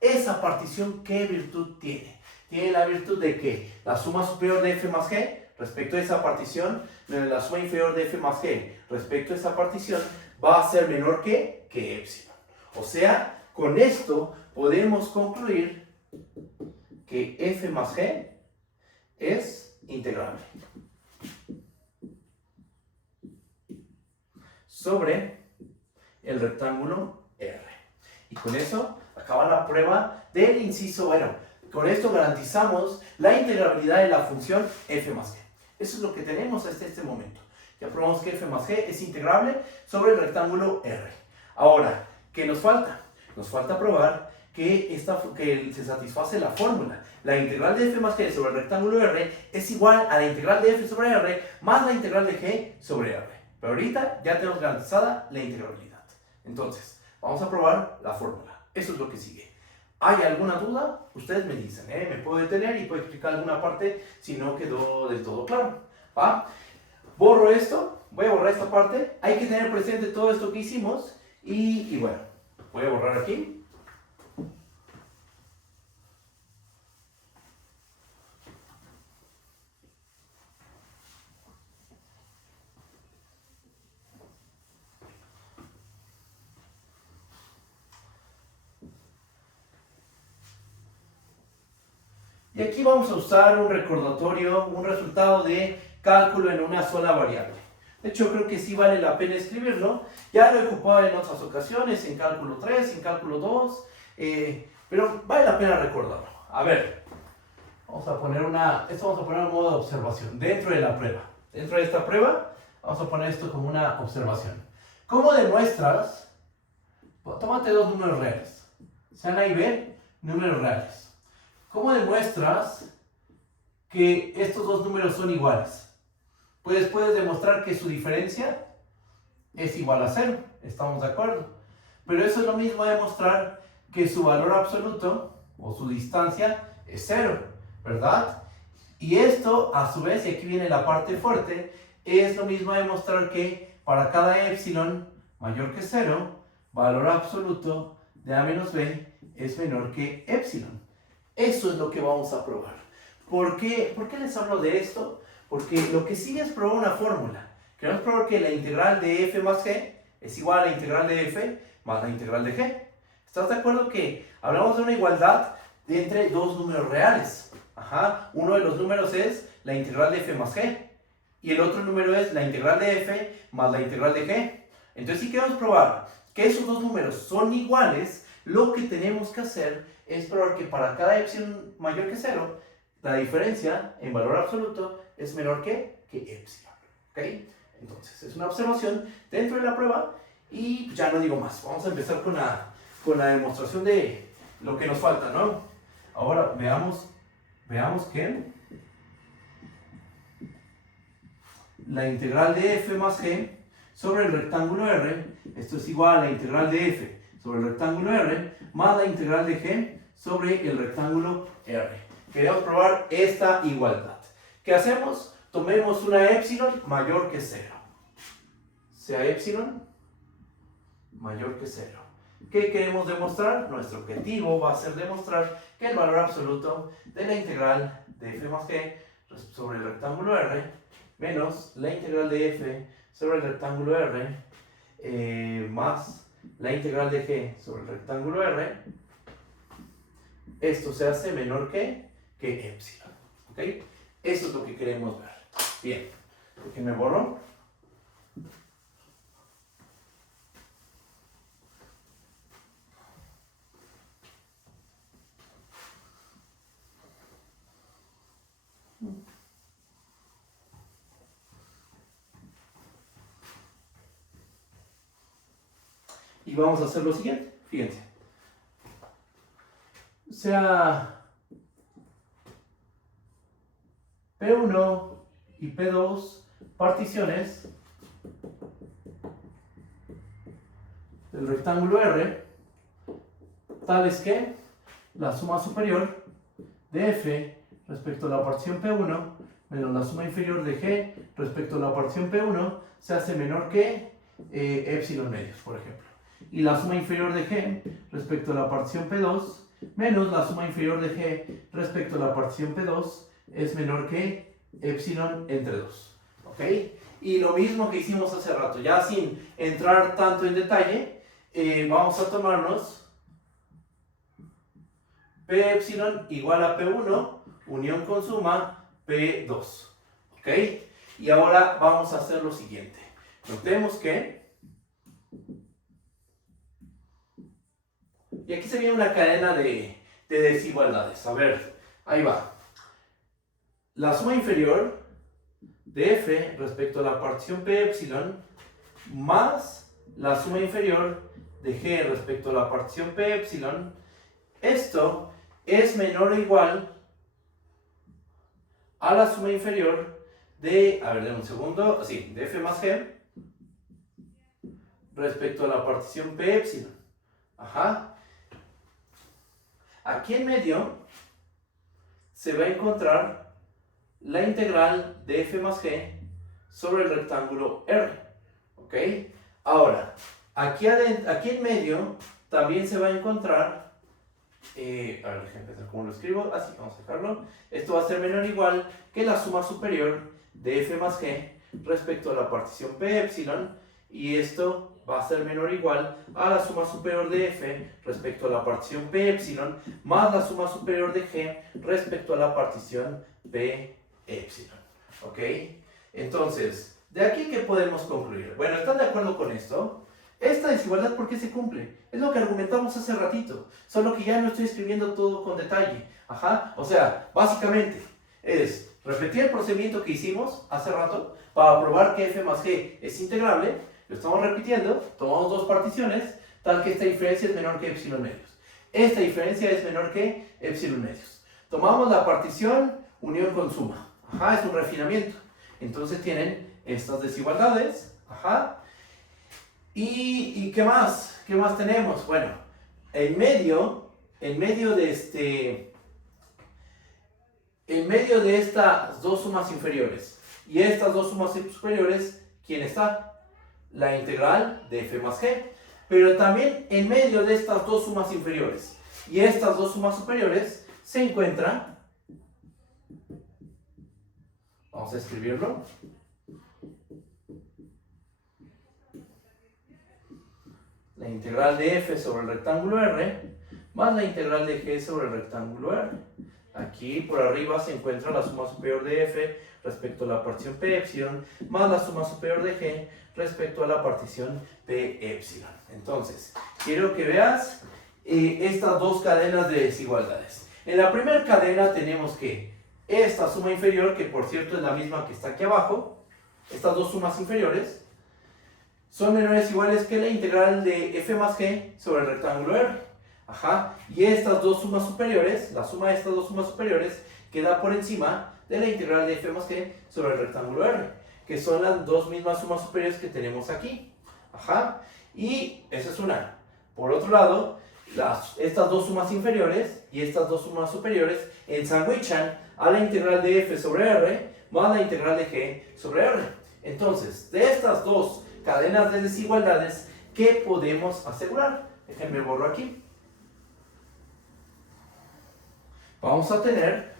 Esa partición, ¿qué virtud tiene? Tiene la virtud de que la suma superior de F más G respecto a esa partición menos la suma inferior de F más G respecto a esa partición va a ser menor que epsilon. O sea, con esto podemos concluir que F más G es integrable sobre el rectángulo R. Y con eso acaba la prueba del inciso. Bueno, con esto garantizamos la integrabilidad de la función F más G. Eso es lo que tenemos hasta este momento. Ya probamos que F más G es integrable sobre el rectángulo R. Ahora, ¿qué nos falta? Nos falta probar que se satisface la fórmula. La integral de F más G sobre el rectángulo R es igual a la integral de F sobre R más la integral de G sobre R. Pero ahorita ya tenemos garantizada la integrabilidad. Entonces, vamos a probar la fórmula. Eso es lo que sigue. ¿Hay alguna duda? Ustedes me dicen, me puedo detener y puedo explicar alguna parte si no quedó del todo claro. Borro esto, voy a borrar esta parte. Hay que tener presente todo esto que hicimos y bueno, voy a borrar aquí. Y aquí vamos a usar un recordatorio, un resultado de cálculo en una sola variable. De hecho, creo que sí vale la pena escribirlo. Ya lo he ocupado en otras ocasiones, en cálculo 3, en cálculo 2, pero vale la pena recordarlo. A ver, vamos a poner un modo de observación dentro de la prueba. Dentro de esta prueba, vamos a poner esto como una observación. ¿Cómo demuestras? Tómate dos números reales. Sean A y B, números reales. ¿Cómo demuestras que estos dos números son iguales? Pues puedes demostrar que su diferencia es igual a 0. Estamos de acuerdo. Pero eso es lo mismo a demostrar que su valor absoluto o su distancia es 0, ¿verdad? Y esto, a su vez, y aquí viene la parte fuerte, es lo mismo a demostrar que para cada epsilon mayor que 0, valor absoluto de A menos B es menor que epsilon. Eso es lo que vamos a probar. ¿Por qué les hablo de esto? Porque lo que sigue es probar una fórmula. Queremos probar que la integral de f más g es igual a la integral de f más la integral de g. ¿Estás de acuerdo que hablamos de una igualdad entre dos números reales? Ajá. Uno de los números es la integral de f más g y el otro número es la integral de f más la integral de g. Entonces, si queremos probar que esos dos números son iguales, lo que tenemos que hacer es probar que para cada epsilon mayor que 0, la diferencia en valor absoluto es menor que epsilon. ¿Ok? Entonces, es una observación dentro de la prueba y ya no digo más. Vamos a empezar con la demostración de lo que nos falta, ¿no? Ahora veamos que la integral de f más g sobre el rectángulo R, esto es igual a la integral de f sobre el rectángulo R más la integral de g sobre el rectángulo R. Queremos probar esta igualdad. ¿Qué hacemos? Tomemos una epsilon mayor que 0. Sea epsilon mayor que 0. ¿Qué queremos demostrar? Nuestro objetivo va a ser demostrar que el valor absoluto de la integral de f más g sobre el rectángulo R menos la integral de f sobre el rectángulo R más la integral de g sobre el rectángulo R, esto se hace menor que epsilon. ¿Ok? Eso es lo que queremos ver. Bien, déjenme borro. Y vamos a hacer lo siguiente, fíjense. Sea P1 y P2 particiones del rectángulo R, tales que la suma superior de f respecto a la partición P1 menos la suma inferior de g respecto a la partición P1 se hace menor que epsilon medios, por ejemplo. Y la suma inferior de g respecto a la partición P2 menos la suma inferior de g respecto a la partición P2 es menor que epsilon entre 2. ¿Ok? Y lo mismo que hicimos hace rato, ya sin entrar tanto en detalle, vamos a tomarnos P epsilon igual a P1 unión con suma P2. ¿Ok? Y ahora vamos a hacer lo siguiente. Notemos que... Y aquí se viene una cadena de desigualdades. A ver, ahí va. La suma inferior de f respecto a la partición P epsilon más la suma inferior de g respecto a la partición P epsilon, esto es menor o igual a la suma inferior de, a ver, denme un segundo, así, de f más g respecto a la partición P epsilon. Ajá. Aquí en medio se va a encontrar la integral de f más g sobre el rectángulo R. ¿Ok? Ahora, aquí en medio también se va a encontrar, a ver, déjenme empezar cómo lo escribo, así vamos a dejarlo. Esto va a ser menor o igual que la suma superior de f más g respecto a la partición P epsilon y esto va a ser menor o igual a la suma superior de f respecto a la partición p epsilon más la suma superior de g respecto a la partición p epsilon. ¿Ok? Entonces, ¿de aquí qué podemos concluir? Bueno, ¿están de acuerdo con esto? Esta desigualdad, ¿por qué se cumple? Es lo que argumentamos hace ratito, solo que ya no estoy escribiendo todo con detalle. Ajá, o sea, básicamente es repetir el procedimiento que hicimos hace rato para probar que f más g es integrable. Lo estamos repitiendo, tomamos dos particiones, tal que esta diferencia es menor que epsilon medios. Esta diferencia es menor que epsilon medios. Tomamos la partición unión con suma. Ajá, es un refinamiento. Entonces tienen estas desigualdades. Ajá. ¿Y qué más? ¿Qué más tenemos? Bueno, en medio de estas dos sumas inferiores y estas dos sumas superiores, ¿quién está? La integral de f más g. Pero también en medio de estas dos sumas inferiores y estas dos sumas superiores se encuentra, vamos a escribirlo, la integral de f sobre el rectángulo R más la integral de g sobre el rectángulo R. Aquí por arriba se encuentra la suma superior de f respecto a la partición p epsilon más la suma superior de g respecto a la partición p epsilon. Entonces, quiero que veas estas dos cadenas de desigualdades. En la primera cadena tenemos que esta suma inferior, que por cierto es la misma que está aquí abajo, estas dos sumas inferiores, son menores o iguales que la integral de f más g sobre el rectángulo R. Ajá. Y estas dos sumas superiores, la suma de estas dos sumas superiores, queda por encima de la integral de f más g sobre el rectángulo R, que son las dos mismas sumas superiores que tenemos aquí. Ajá. Y esa es una. Por otro lado, estas dos sumas inferiores y estas dos sumas superiores ensandwichan a la integral de f sobre R más la integral de g sobre R. Entonces, de estas dos cadenas de desigualdades, ¿qué podemos asegurar? Déjenme borro aquí. Vamos a tener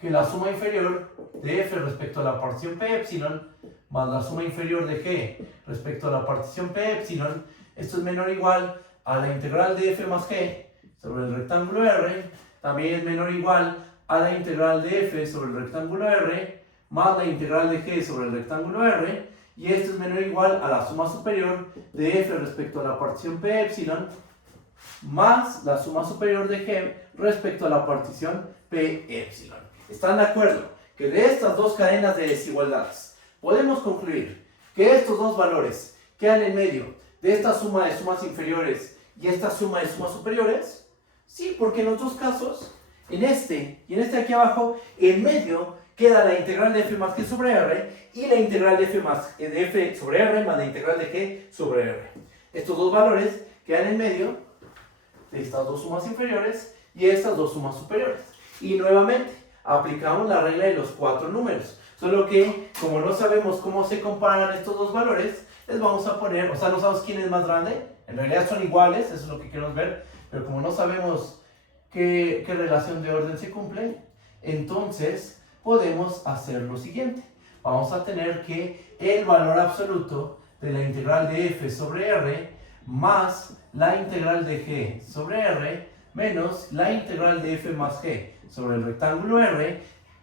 que la suma inferior de f respecto a la partición p epsilon más la suma inferior de g respecto a la partición p epsilon, esto es menor o igual a la integral de f más g sobre el rectángulo R, también es menor o igual a la integral de f sobre el rectángulo R más la integral de g sobre el rectángulo R, y esto es menor o igual a la suma superior de f respecto a la partición p epsilon más la suma superior de g respecto a la partición p epsilon. ¿Están de acuerdo? Que de estas dos cadenas de desigualdades podemos concluir que estos dos valores quedan en medio de esta suma de sumas inferiores y esta suma de sumas superiores. Sí, porque en los dos casos, en este y en este aquí abajo, en medio queda la integral de f más g sobre r y la integral de f sobre r más la integral de g sobre r. Estos dos valores quedan en medio de estas dos sumas inferiores y estas dos sumas superiores. Y nuevamente, aplicamos la regla de los cuatro números. Solo que, como no sabemos cómo se comparan estos dos valores, les vamos a poner, o sea, no sabemos quién es más grande. En realidad son iguales, eso es lo que queremos ver. Pero como no sabemos qué relación de orden se cumple, entonces podemos hacer lo siguiente. Vamos a tener que el valor absoluto de la integral de f sobre r más la integral de g sobre r menos la integral de f más g sobre el rectángulo R,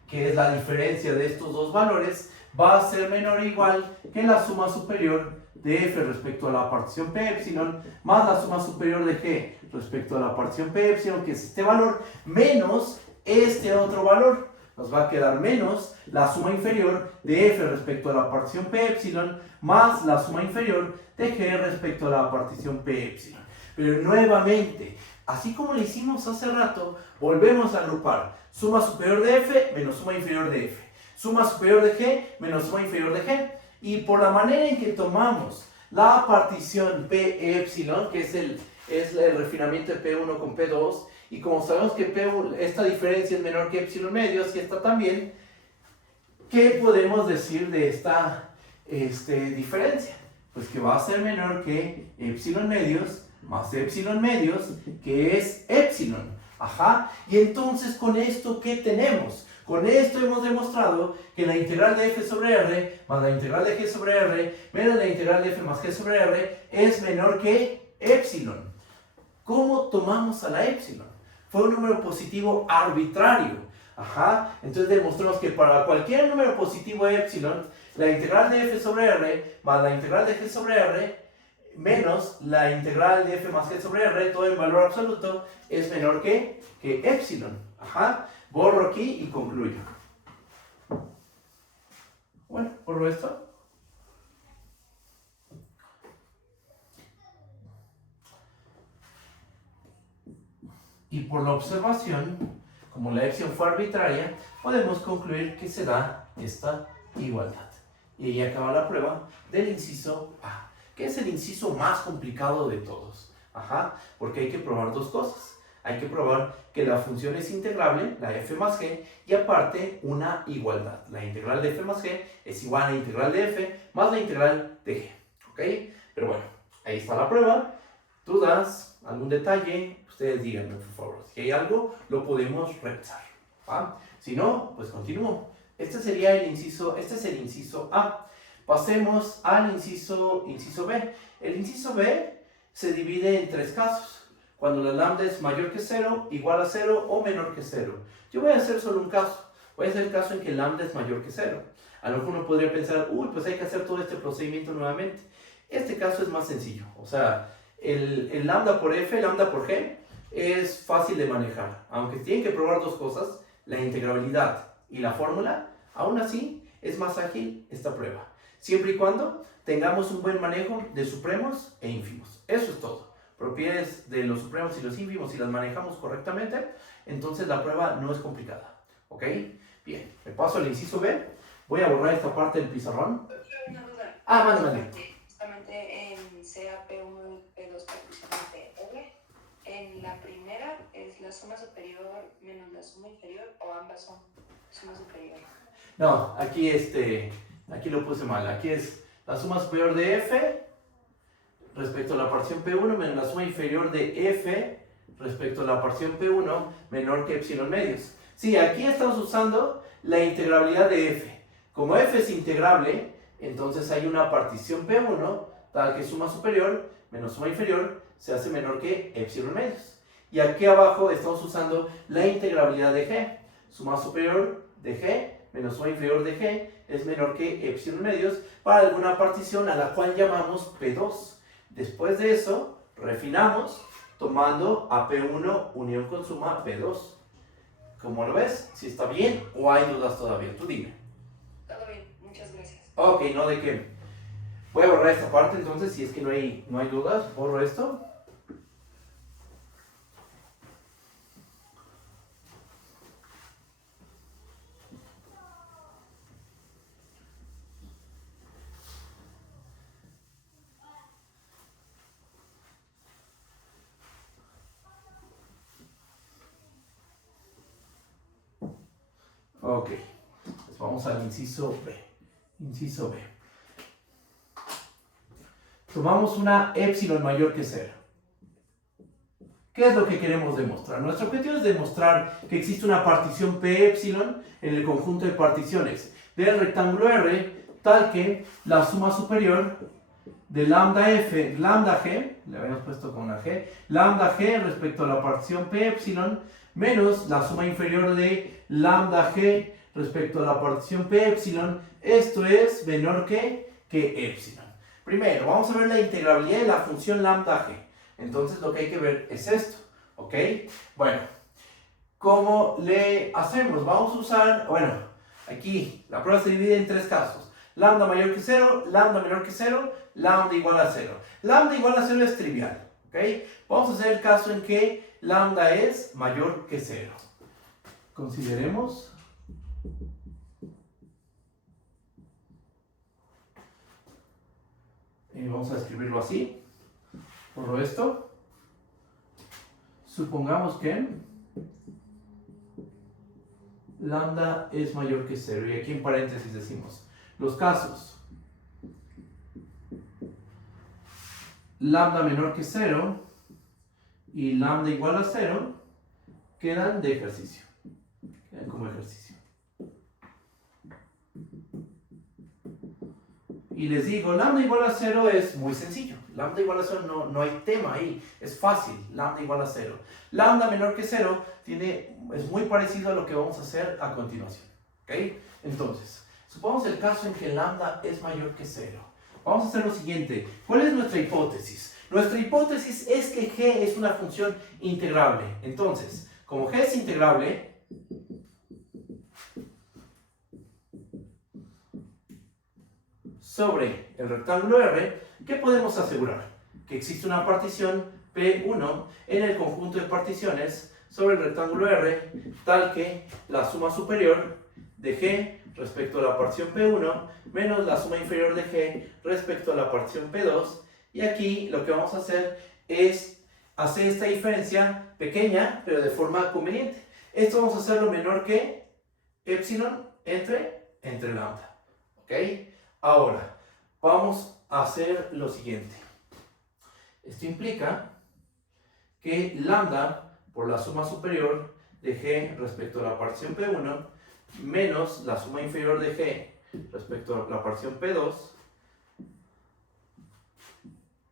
que es la diferencia de estos dos valores, va a ser menor o igual que la suma superior de f respecto a la partición p epsilon más la suma superior de g respecto a la partición p epsilon, que es este valor, menos este otro valor. Nos va a quedar menos la suma inferior de f respecto a la partición p epsilon más la suma inferior de g respecto a la partición p epsilon. Pero nuevamente, así como lo hicimos hace rato, volvemos a agrupar suma superior de f menos suma inferior de f, suma superior de g menos suma inferior de g. Y por la manera en que tomamos la partición p epsilon, que es el refinamiento de p1 con p2, y como sabemos que esta diferencia es menor que epsilon medios y esta también, ¿qué podemos decir de esta diferencia? Pues que va a ser menor que epsilon medios más epsilon medios, que es epsilon. Ajá. Y entonces, con esto, ¿qué tenemos? Con esto hemos demostrado que la integral de f sobre r más la integral de g sobre r menos la integral de f más g sobre r es menor que epsilon. ¿Cómo tomamos a la epsilon? Fue un número positivo arbitrario. Entonces demostramos que para cualquier número positivo epsilon, la integral de f sobre r más la integral de g sobre r menos la integral de f más g sobre r, todo en valor absoluto, es menor que epsilon. Borro aquí y concluyo. Bueno, borro esto. Y por la observación, como la epsilon fue arbitraria, podemos concluir que se da esta igualdad. Y ahí acaba la prueba del inciso A, que es el inciso más complicado de todos. Porque hay que probar dos cosas. Hay que probar que la función es integrable, la f más g, y aparte una igualdad. La integral de f más g es igual a la integral de f más la integral de g. ¿Ok? Pero bueno, ahí está la prueba. ¿Dudas? ¿Algún detalle? Ustedes díganme, por favor. Si hay algo, lo podemos revisar. Si no, pues continúo. Este es el inciso A. Pasemos al inciso B. El inciso B se divide en tres casos. Cuando la lambda es mayor que 0, igual a 0 o menor que 0. Yo voy a hacer solo un caso. Voy a hacer el caso en que lambda es mayor que 0. A lo mejor uno podría pensar, pues hay que hacer todo este procedimiento nuevamente. Este caso es más sencillo. O sea, el lambda por f, lambda por g, es fácil de manejar. Aunque tienen que probar dos cosas, la integrabilidad y la fórmula, aún así es más ágil esta prueba. Siempre y cuando tengamos un buen manejo de supremos e ínfimos. Eso es todo. Propiedades de los supremos y los ínfimos, si las manejamos correctamente, entonces la prueba no es complicada. ¿Ok? Bien, me paso al inciso B. Voy a borrar esta parte del pizarrón. Una duda. Mándame. Justamente en CAP1 y P2 particiones de R, en la primera es la suma superior menos la suma inferior, o ambas son suma superior. No, aquí lo puse mal. Aquí es la suma superior de f respecto a la parción P1 menos la suma inferior de f respecto a la parción P1 menor que epsilon medios. Sí, aquí estamos usando la integrabilidad de f. Como f es integrable, entonces hay una partición P1 tal que suma superior menos suma inferior se hace menor que epsilon medios. Y aquí abajo estamos usando la integrabilidad de g. Suma superior de g menos suma inferior de g es menor que epsilon medios para alguna partición a la cual llamamos P2. Después de eso, refinamos tomando a P1 unión con suma P2. ¿Cómo lo ves? ¿Si está bien o hay dudas todavía? Tú dime. Todo bien, muchas gracias. Ok, no de qué. Voy a borrar esta parte entonces, si es que no hay dudas. Borro esto. Ok, pues vamos al inciso B. Inciso B. Tomamos una epsilon mayor que 0. ¿Qué es lo que queremos demostrar? Nuestro objetivo es demostrar que existe una partición P epsilon en el conjunto de particiones del rectángulo R, tal que la suma superior de lambda f, lambda g, le habíamos puesto con una g, lambda g respecto a la partición P epsilon, menos la suma inferior de lambda g respecto a la partición P epsilon, esto es menor que epsilon. Primero, vamos a ver la integrabilidad de la función lambda g. Entonces lo que hay que ver es esto, ¿ok? Bueno, ¿cómo le hacemos? Vamos a usar, aquí la prueba se divide en tres casos. Lambda mayor que 0, lambda menor que 0, lambda igual a 0. Lambda igual a 0 es trivial, ¿ok? Vamos a hacer el caso en que lambda es mayor que 0. Consideremos vamos a escribirlo así. Borro esto. Supongamos que lambda es mayor que 0. Y aquí en paréntesis decimos los casos lambda menor que 0 y lambda igual a 0 quedan de ejercicio. Quedan como ejercicio. y les digo, lambda igual a 0 es muy sencillo. Lambda igual a 0 no hay tema ahí, es fácil, lambda igual a 0. Lambda menor que 0 es muy parecido a lo que vamos a hacer a continuación. ¿Ok? Entonces, supongamos el caso en que lambda es mayor que 0. Vamos a hacer lo siguiente. ¿Cuál es nuestra hipótesis? Nuestra hipótesis es que g es una función integrable. Entonces, como g es integrable, sobre el rectángulo R, ¿qué podemos asegurar? Que existe una partición P1 en el conjunto de particiones sobre el rectángulo R, tal que la suma superior de G respecto a la partición P1 menos la suma inferior de G respecto a la partición P2. Y aquí lo que vamos a hacer es hacer esta diferencia pequeña, pero de forma conveniente. Esto vamos a hacerlo menor que epsilon entre lambda. ¿Ok? Ahora, vamos a hacer lo siguiente. Esto implica que lambda por la suma superior de G respecto a la partición P1 menos la suma inferior de G respecto a la partición P2,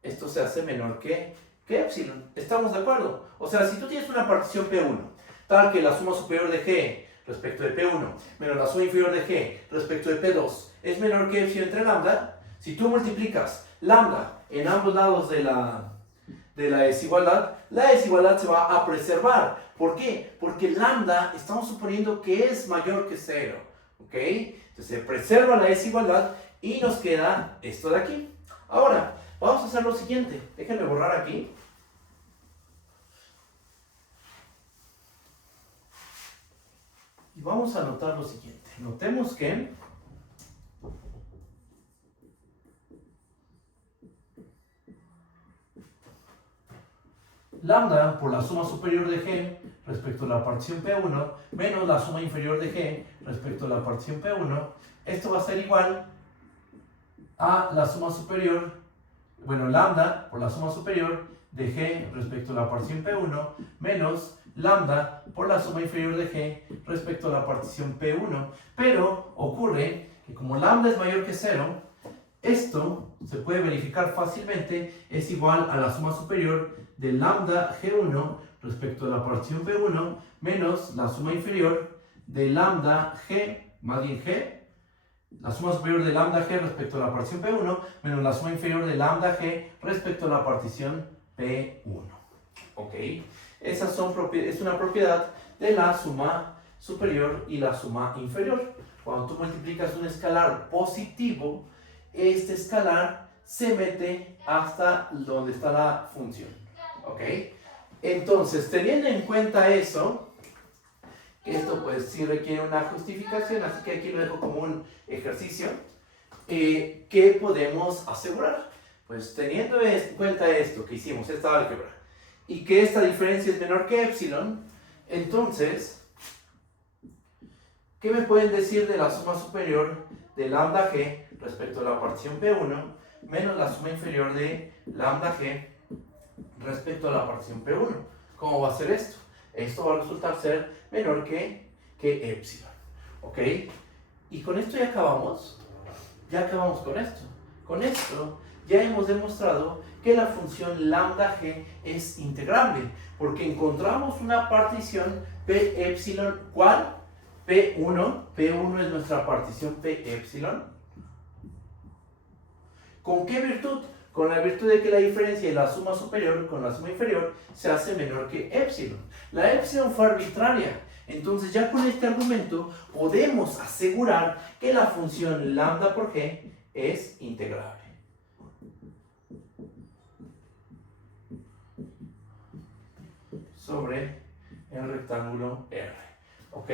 esto se hace menor que epsilon. ¿Estamos de acuerdo? O sea, si tú tienes una partición P1 tal que la suma superior de G respecto de P1 menos la suma inferior de G respecto de P2 es menor que epsilon entre lambda, si tú multiplicas lambda en ambos lados de la desigualdad, la desigualdad se va a preservar. ¿Por qué? Porque lambda estamos suponiendo que es mayor que 0. ¿Ok? Entonces se preserva la desigualdad y nos queda esto de aquí. Ahora, vamos a hacer lo siguiente. Déjenme borrar aquí. Y vamos a anotar lo siguiente. Notemos que lambda por la suma superior de G respecto a la partición P1 menos la suma inferior de G respecto a la partición P1, esto va a ser igual a la suma superior, lambda por la suma superior de G respecto a la partición P1 menos lambda por la suma inferior de G respecto a la partición P1. Pero ocurre que como lambda es mayor que 0, esto se puede verificar fácilmente, es igual a la suma superior de lambda G1 respecto a la partición P1 menos la suma inferior de lambda G, más bien G, la suma superior de lambda G respecto a la partición P1 menos la suma inferior de lambda G respecto a la partición P1. ¿Ok? Esa es una propiedad de la suma superior y la suma inferior. Cuando tú multiplicas un escalar positivo, este escalar se mete hasta donde está la función. ¿Ok? Entonces, teniendo en cuenta eso, esto pues sí requiere una justificación, así que aquí lo dejo como un ejercicio. ¿Qué podemos asegurar? Pues teniendo en cuenta esto que hicimos, esta álgebra, y que esta diferencia es menor que epsilon, entonces, ¿qué me pueden decir de la suma superior de lambda G respecto a la partición P1 menos la suma inferior de lambda G respecto a la partición P1? ¿Cómo va a ser esto? Esto va a resultar ser menor que epsilon. ¿Ok? Y con esto ya acabamos. Ya acabamos con esto. Con esto ya hemos demostrado que la función lambda G es integrable, porque encontramos una partición P epsilon, ¿cuál? P1. P1 es nuestra partición P epsilon. ¿Con qué virtud? Con la virtud de que la diferencia de la suma superior con la suma inferior se hace menor que epsilon. La epsilon fue arbitraria. Entonces ya con este argumento podemos asegurar que la función lambda por G es integrable. Sobre el rectángulo R. ¿Ok?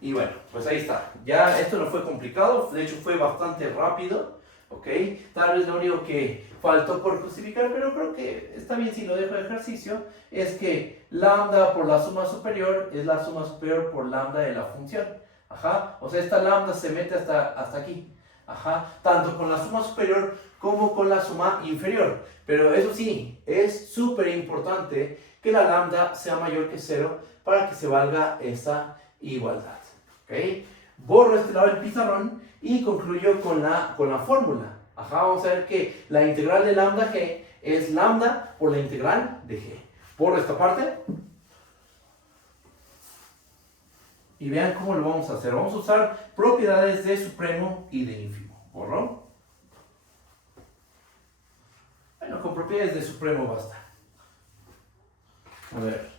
Y bueno, pues ahí está. Ya esto no fue complicado, de hecho fue bastante rápido. ¿Ok? Tal vez lo único que faltó por justificar, pero creo que está bien si lo dejo de ejercicio, es que lambda por la suma superior es la suma superior por lambda de la función. Ajá. O sea, esta lambda se mete hasta aquí. Ajá. Tanto con la suma superior como con la suma inferior. Pero eso sí, es súper importante que la lambda sea mayor que 0 para que se valga esa igualdad. ¿Ok? Borro este lado del pizarrón y concluyo con la fórmula. Ajá, vamos a ver que la integral de lambda g es lambda por la integral de g. Por esta parte. Y vean cómo lo vamos a hacer. Vamos a usar propiedades de supremo y de ínfimo. ¿Borró? Bueno, con propiedades de supremo basta. A ver.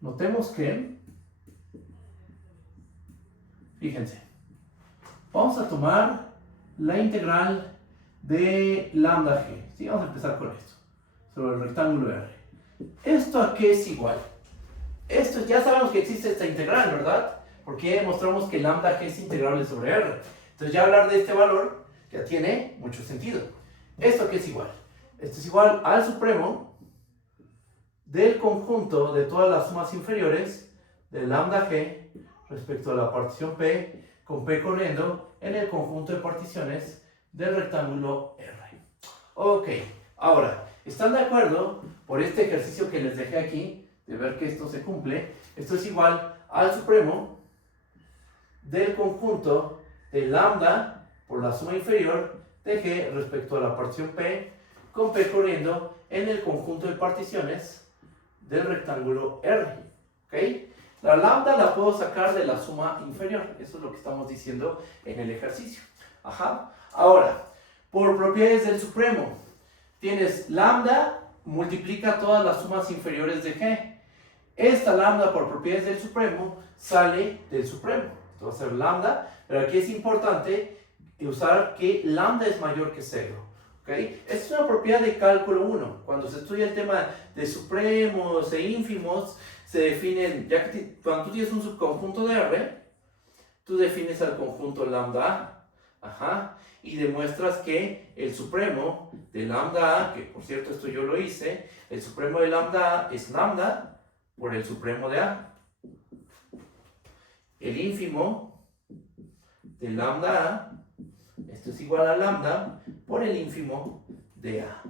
Notemos que, fíjense, vamos a tomar la integral de lambda g. Sí, vamos a empezar con esto, sobre el rectángulo R. ¿Esto a qué es igual? Esto ya sabemos que existe esta integral, ¿verdad? Porque ya demostramos que lambda g es integrable sobre R. Entonces ya hablar de este valor ya tiene mucho sentido. ¿Esto a qué es igual? Esto es igual al supremo del conjunto de todas las sumas inferiores de lambda g respecto a la partición P con P corriendo en el conjunto de particiones del rectángulo R. Ok, ahora, ¿están de acuerdo por este ejercicio que les dejé aquí de ver que esto se cumple? Esto es igual al supremo del conjunto de lambda por la suma inferior de g respecto a la partición P con P corriendo en el conjunto de particiones del rectángulo R. ¿Ok? La lambda la puedo sacar de la suma inferior. Eso es lo que estamos diciendo en el ejercicio. Ajá. Ahora, por propiedades del supremo, tienes lambda multiplica todas las sumas inferiores de g. Esta lambda por propiedades del supremo sale del supremo. Esto va a ser lambda, pero aquí es importante usar que lambda es mayor que 0. ¿Okay? Esta es una propiedad de cálculo 1. Cuando se estudia el tema de supremos e ínfimos, se definen, ya que cuando tú tienes un subconjunto de R, tú defines al conjunto lambda A. Ajá, y demuestras que el supremo de lambda A, que por cierto esto yo lo hice, el supremo de lambda A es lambda por el supremo de A. El ínfimo de lambda A, esto es igual a lambda por el ínfimo de A.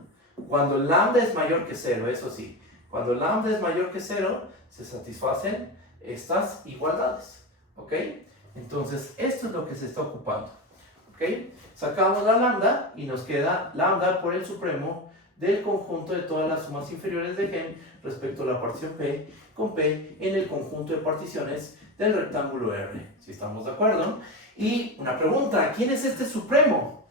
Cuando lambda es mayor que 0, eso sí, cuando lambda es mayor que 0, se satisfacen estas igualdades. ¿Ok? Entonces, esto es lo que se está ocupando. ¿Ok? Sacamos la lambda y nos queda lambda por el supremo del conjunto de todas las sumas inferiores de g respecto a la partición P con P en el conjunto de particiones del rectángulo R. ¿Si estamos de acuerdo? Y una pregunta, ¿quién es este supremo?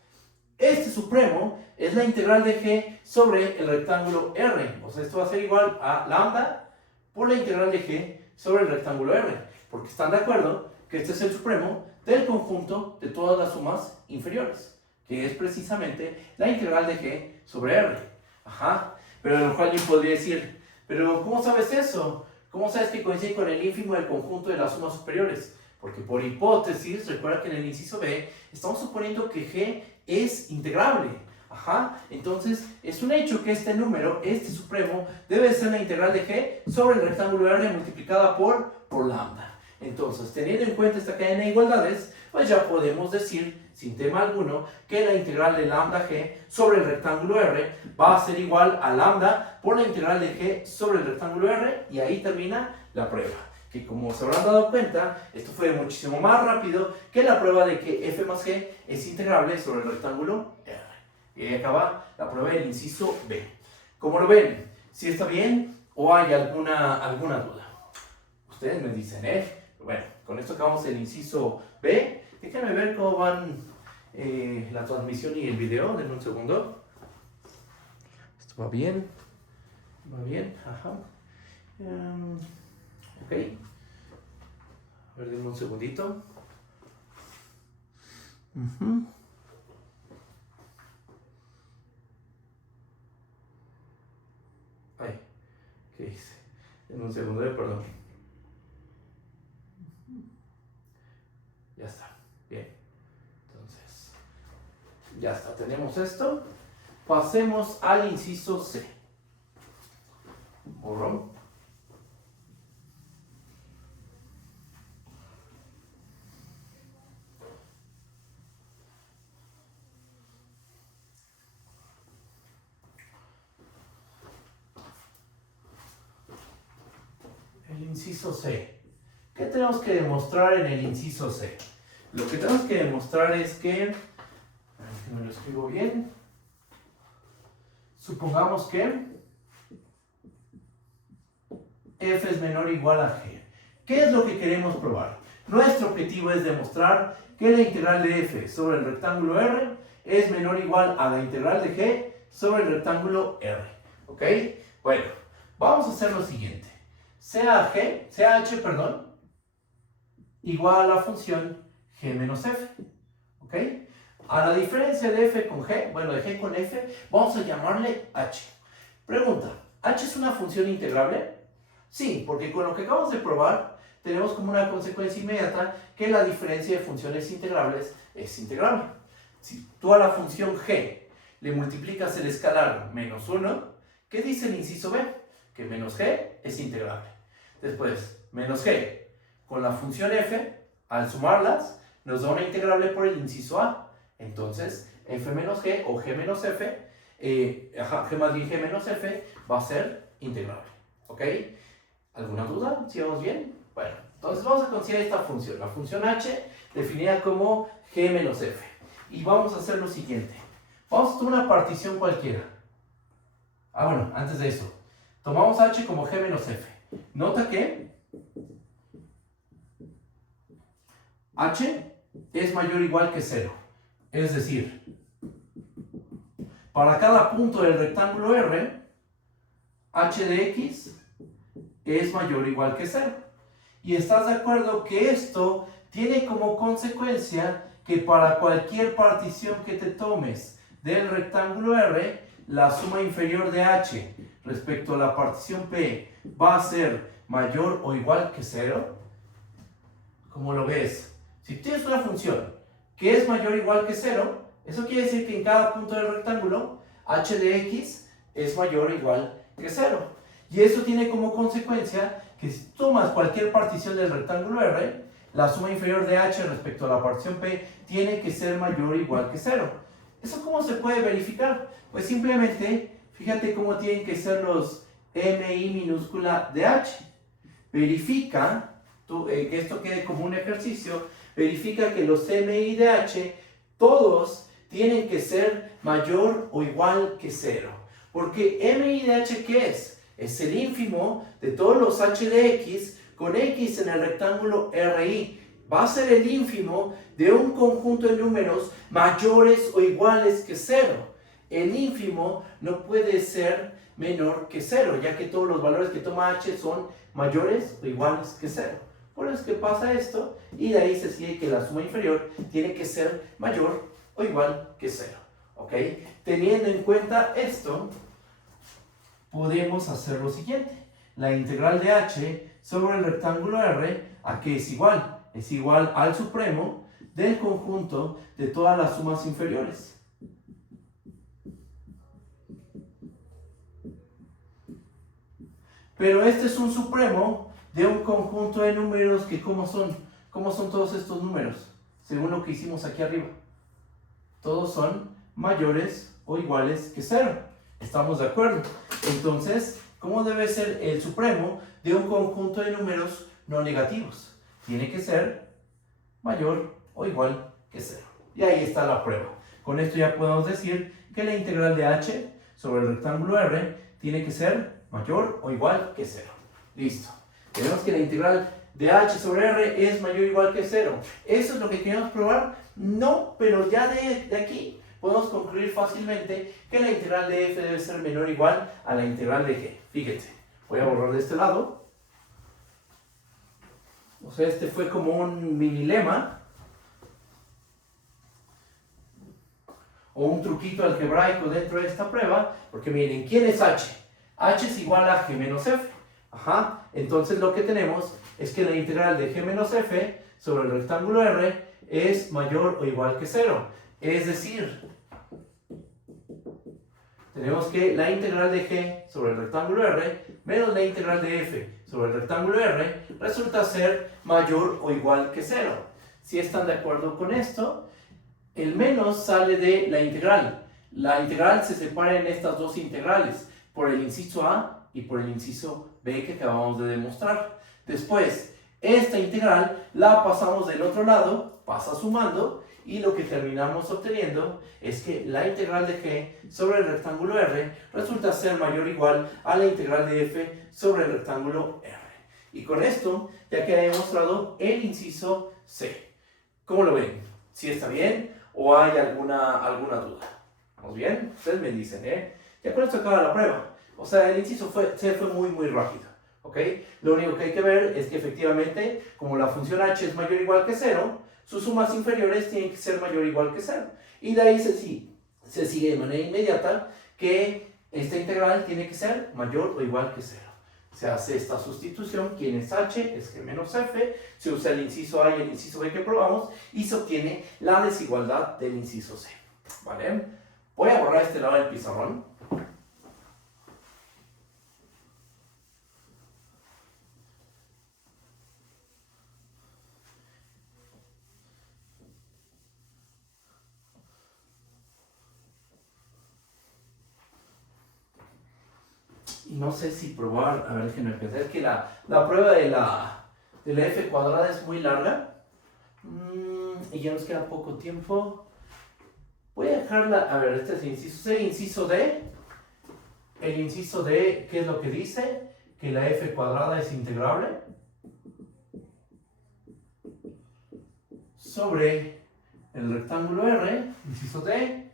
Este supremo es la integral de g sobre el rectángulo R. O sea, esto va a ser igual a lambda por la integral de g sobre el rectángulo R. Porque están de acuerdo que este es el supremo del conjunto de todas las sumas inferiores, que es precisamente la integral de g sobre R. Ajá. Pero a lo mejor alguien podría decir, pero ¿cómo sabes eso? ¿Cómo sabes que coincide con el ínfimo del conjunto de las sumas superiores? Porque por hipótesis, recuerda que en el inciso B estamos suponiendo que g es integrable. Ajá. Entonces, es un hecho que este número, este supremo, debe ser la integral de g sobre el rectángulo R multiplicada por lambda. Entonces, teniendo en cuenta esta cadena de igualdades, pues ya podemos decir, sin tema alguno, que la integral de lambda g sobre el rectángulo R va a ser igual a lambda por la integral de g sobre el rectángulo R, y ahí termina la prueba. Que como se habrán dado cuenta, esto fue muchísimo más rápido que la prueba de que f más g es integrable sobre el rectángulo R. Y ahí acaba la prueba del inciso B. Como lo ven, ¿sí está bien o hay alguna duda? Ustedes me dicen, Bueno, con esto acabamos el inciso B. Déjenme ver cómo van la transmisión y el video. Denme un segundo. Esto va bien. Va bien, ajá. Ok. A ver, denme un segundito. Ay, ¿qué hice? Denme un segundo, perdón. Ya está, bien. Entonces, ya está, tenemos esto. Pasemos al inciso C. Borrón. El inciso C. ¿Qué tenemos que demostrar en el inciso C? Lo que tenemos que demostrar es que me lo escribo bien. Supongamos que f es menor o igual a g. ¿Qué es lo que queremos probar? Nuestro objetivo es demostrar que la integral de f sobre el rectángulo R es menor o igual a la integral de g sobre el rectángulo R. ¿Ok? Bueno, vamos a hacer lo siguiente. CH, igual a la función g menos f. ¿Ok? A la diferencia de f con g, bueno, de g con f, vamos a llamarle h. Pregunta, ¿h es una función integrable? Sí, porque con lo que acabamos de probar, tenemos como una consecuencia inmediata que la diferencia de funciones integrables es integrable. Si tú a la función g le multiplicas el escalar menos 1, ¿qué dice el inciso b? Que menos g es integrable. Después, menos g con la función f, al sumarlas, nos da una integrable por el inciso a. Entonces, f menos g o g menos f, g más bien g menos f, va a ser integrable. ¿Ok? ¿Alguna duda? ¿Sí vamos bien? Bueno, entonces vamos a considerar esta función, la función h, definida como g menos f. Y vamos a hacer lo siguiente. Vamos a tomar una partición cualquiera. Bueno, antes de eso, tomamos h como g menos f. Nota que h es mayor o igual que 0. Es decir, para cada punto del rectángulo R, h de x es mayor o igual que 0. Y estás de acuerdo que esto tiene como consecuencia que para cualquier partición que te tomes del rectángulo R, la suma inferior de h respecto a la partición P va a ser mayor o igual que 0. ¿Cómo lo ves? Si tienes una función que es mayor o igual que 0, eso quiere decir que en cada punto del rectángulo h de x es mayor o igual que 0. Y eso tiene como consecuencia que si tomas cualquier partición del rectángulo R, la suma inferior de h respecto a la partición P tiene que ser mayor o igual que 0. ¿Eso cómo se puede verificar? Pues simplemente, fíjate cómo tienen que ser los mi minúscula de h. Verifica, que esto quede como un ejercicio, verifica que los mi de h, todos tienen que ser mayor o igual que 0. Porque mi de h, ¿qué es? Es el ínfimo de todos los h de x con x en el rectángulo RI. Va a ser el ínfimo de un conjunto de números mayores o iguales que 0. El ínfimo no puede ser menor que 0, ya que todos los valores que toma h son mayores o iguales que 0. Por eso es que pasa esto, y de ahí se sigue que la suma inferior tiene que ser mayor o igual que 0. ¿Ok? Teniendo en cuenta esto, podemos hacer lo siguiente. La integral de h sobre el rectángulo R, ¿a qué es igual? Es igual al supremo del conjunto de todas las sumas inferiores. Pero este es un supremo de un conjunto de números que ¿cómo son? ¿Cómo son todos estos números? Según lo que hicimos aquí arriba. Todos son mayores o iguales que 0. ¿Estamos de acuerdo? Entonces, ¿cómo debe ser el supremo de un conjunto de números no negativos? Tiene que ser mayor o igual que 0. Y ahí está la prueba. Con esto ya podemos decir que la integral de h sobre el rectángulo R tiene que ser mayor o igual que 0. Listo. Tenemos que la integral de h sobre R es mayor o igual que 0. ¿Eso es lo que queremos probar? No, pero ya de aquí podemos concluir fácilmente que la integral de f debe ser menor o igual a la integral de g. Fíjense, voy a borrar de este lado. O sea, este fue como un mini lema o un truquito algebraico dentro de esta prueba, porque miren, ¿quién es h? h es igual a g menos f. Entonces lo que tenemos es que la integral de g menos f sobre el rectángulo R es mayor o igual que 0. Es decir, tenemos que la integral de g sobre el rectángulo R menos la integral de f sobre el rectángulo R resulta ser mayor o igual que 0. Si están de acuerdo con esto, el menos sale de la integral. La integral se separa en estas dos integrales, por el inciso A y por el inciso B que acabamos de demostrar. Después, Esta integral la pasamos del otro lado, pasa sumando, y lo que terminamos obteniendo es que la integral de g sobre el rectángulo R resulta ser mayor o igual a la integral de f sobre el rectángulo R. Y con esto ya queda demostrado el inciso C. ¿Cómo lo ven? ¿Sí está bien o hay alguna duda? ¿Vamos bien? Ustedes me dicen, ¿eh? Ya con esto acaba la prueba. O sea, el inciso C fue muy rápido. ¿Ok? Lo único que hay que ver es que efectivamente, como la función h es mayor o igual que 0, sus sumas inferiores tienen que ser mayor o igual que 0. Y de ahí se sigue de manera inmediata que esta integral tiene que ser mayor o igual que 0. Se hace esta sustitución, ¿quién es h? Es g menos f, se usa el inciso a y el inciso b que probamos y se obtiene la desigualdad del inciso c. ¿Vale? Voy a borrar este lado del pizarrón. Y no sé si probar, a ver, déjenme pensar, es que la prueba de la f cuadrada es muy larga y ya nos queda poco tiempo. Voy a dejarla, a ver, este es el inciso C, inciso D. El inciso D, ¿qué es lo que dice? Que la f cuadrada es integrable sobre el rectángulo R, inciso D.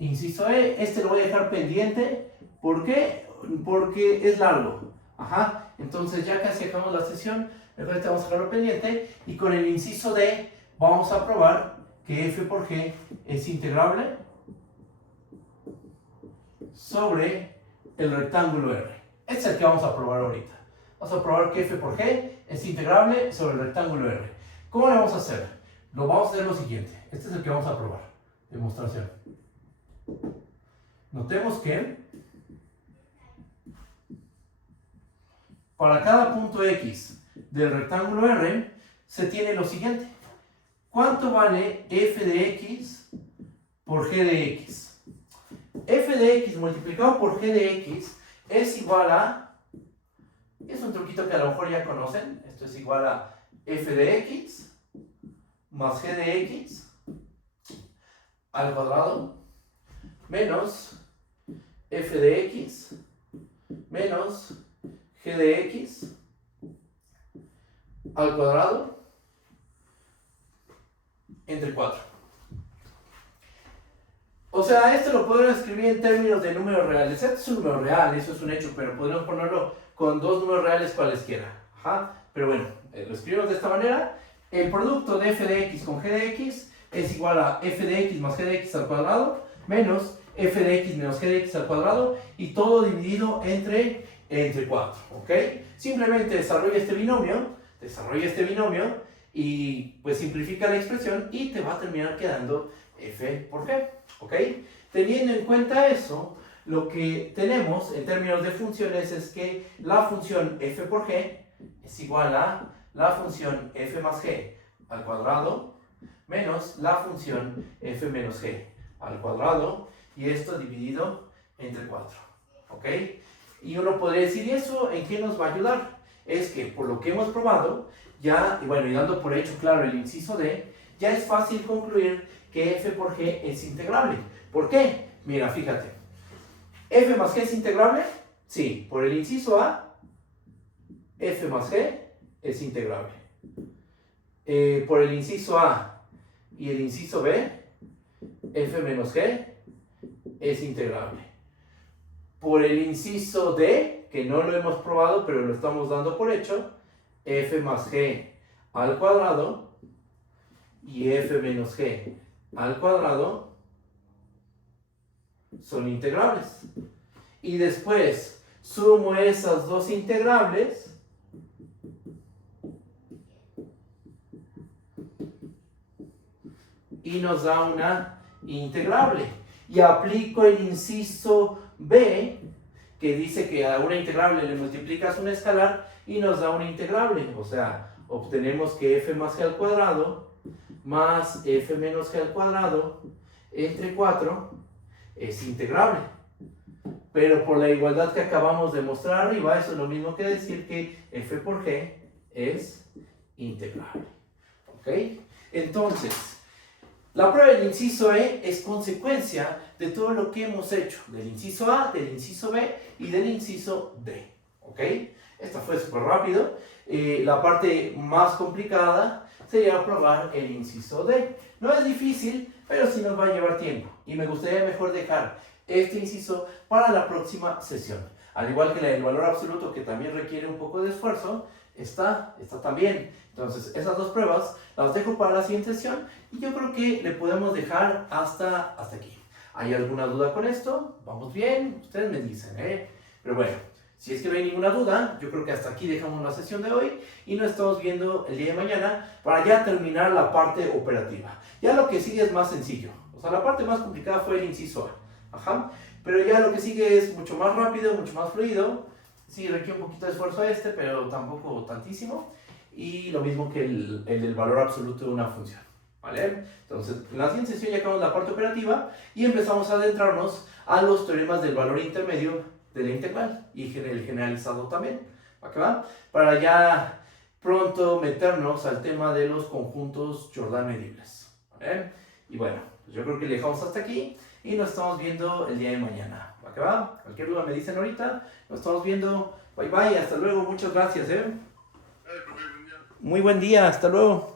Inciso E, este lo voy a dejar pendiente. ¿Por qué? Porque es largo. Ajá. Entonces ya casi acabamos la sesión. Entonces vamos a dejarlo pendiente. Y con el inciso D vamos a probar que f por g es integrable sobre el rectángulo R. Este es el que vamos a probar ahorita. Vamos a probar que f por g es integrable sobre el rectángulo R. ¿Cómo lo vamos a hacer? Lo vamos a hacer lo siguiente. Este es el que vamos a probar. Demostración. Notemos que para cada punto X del rectángulo R se tiene lo siguiente. ¿Cuánto vale f de x por g de x? F de x multiplicado por g de x es igual a, es un truquito que a lo mejor ya conocen, esto es igual a f de x más g de x al cuadrado menos f de x menos g de x al cuadrado entre 4. O sea, esto lo podemos escribir en términos de números reales. Este es un número real, eso es un hecho, pero podemos ponerlo con dos números reales cualesquiera. Ajá. Pero bueno, lo escribimos de esta manera. El producto de f de x con g de x es igual a f de x más g de x al cuadrado menos f de x menos g de x al cuadrado y todo dividido entre 4. ¿Ok? Simplemente desarrolla este binomio y pues simplifica la expresión y te va a terminar quedando f por g. ¿Ok? Teniendo en cuenta eso, lo que tenemos en términos de funciones es que la función f por g es igual a la función f más g al cuadrado menos la función f menos g al cuadrado y esto dividido entre 4. ¿Ok? Y uno podría decir, ¿y eso en qué nos va a ayudar? Es que por lo que hemos probado, ya, y bueno, y dando por hecho claro el inciso D, ya es fácil concluir que f por g es integrable. ¿Por qué? Mira, fíjate. ¿F más g es integrable? Sí, por el inciso A, f más g es integrable. Por el inciso A y el inciso B, f menos g es integrable. Por el inciso D, que no lo hemos probado, pero lo estamos dando por hecho, f más g al cuadrado y f menos g al cuadrado son integrables. Y después sumo esas dos integrables y nos da una integrable. Y aplico el inciso B, que dice que a una integrable le multiplicas un escalar y nos da una integrable. O sea, obtenemos que f más g al cuadrado más f menos g al cuadrado entre 4 es integrable. Pero por la igualdad que acabamos de mostrar arriba, eso es lo mismo que decir que f por g es integrable. ¿Ok? Entonces, la prueba del inciso E es consecuencia de todo lo que hemos hecho, del inciso A, del inciso B y del inciso D. ¿Ok? Esta fue súper rápido. La parte más complicada sería probar el inciso D. No es difícil, pero sí nos va a llevar tiempo. Y me gustaría mejor dejar este inciso para la próxima sesión. Al igual que el valor absoluto, que también requiere un poco de esfuerzo, está también. Entonces, esas dos pruebas las dejo para la siguiente sesión y yo creo que le podemos dejar hasta aquí. ¿Hay alguna duda con esto? ¿Vamos bien? Ustedes me dicen, ¿eh? Pero bueno, si es que no hay ninguna duda, yo creo que hasta aquí dejamos la sesión de hoy y nos estamos viendo el día de mañana para ya terminar la parte operativa. Ya lo que sigue es más sencillo. O sea, la parte más complicada fue el inciso A. Ajá. Pero ya lo que sigue es mucho más rápido, mucho más fluido. Sí, requiere un poquito de esfuerzo pero tampoco tantísimo. Y lo mismo que el del valor absoluto de una función. ¿Vale? Entonces, en la siguiente sesión ya acabamos la parte operativa y empezamos a adentrarnos a los teoremas del valor intermedio de la integral y el generalizado también. ¿Va que va? Para ya pronto meternos al tema de los conjuntos Jordan medibles. ¿Vale? Y bueno, pues yo creo que le dejamos hasta aquí y nos estamos viendo el día de mañana. ¿Va que va? Cualquier duda me dicen ahorita. Nos estamos viendo. Bye bye, hasta luego. Muchas gracias. Muy buen día, hasta luego.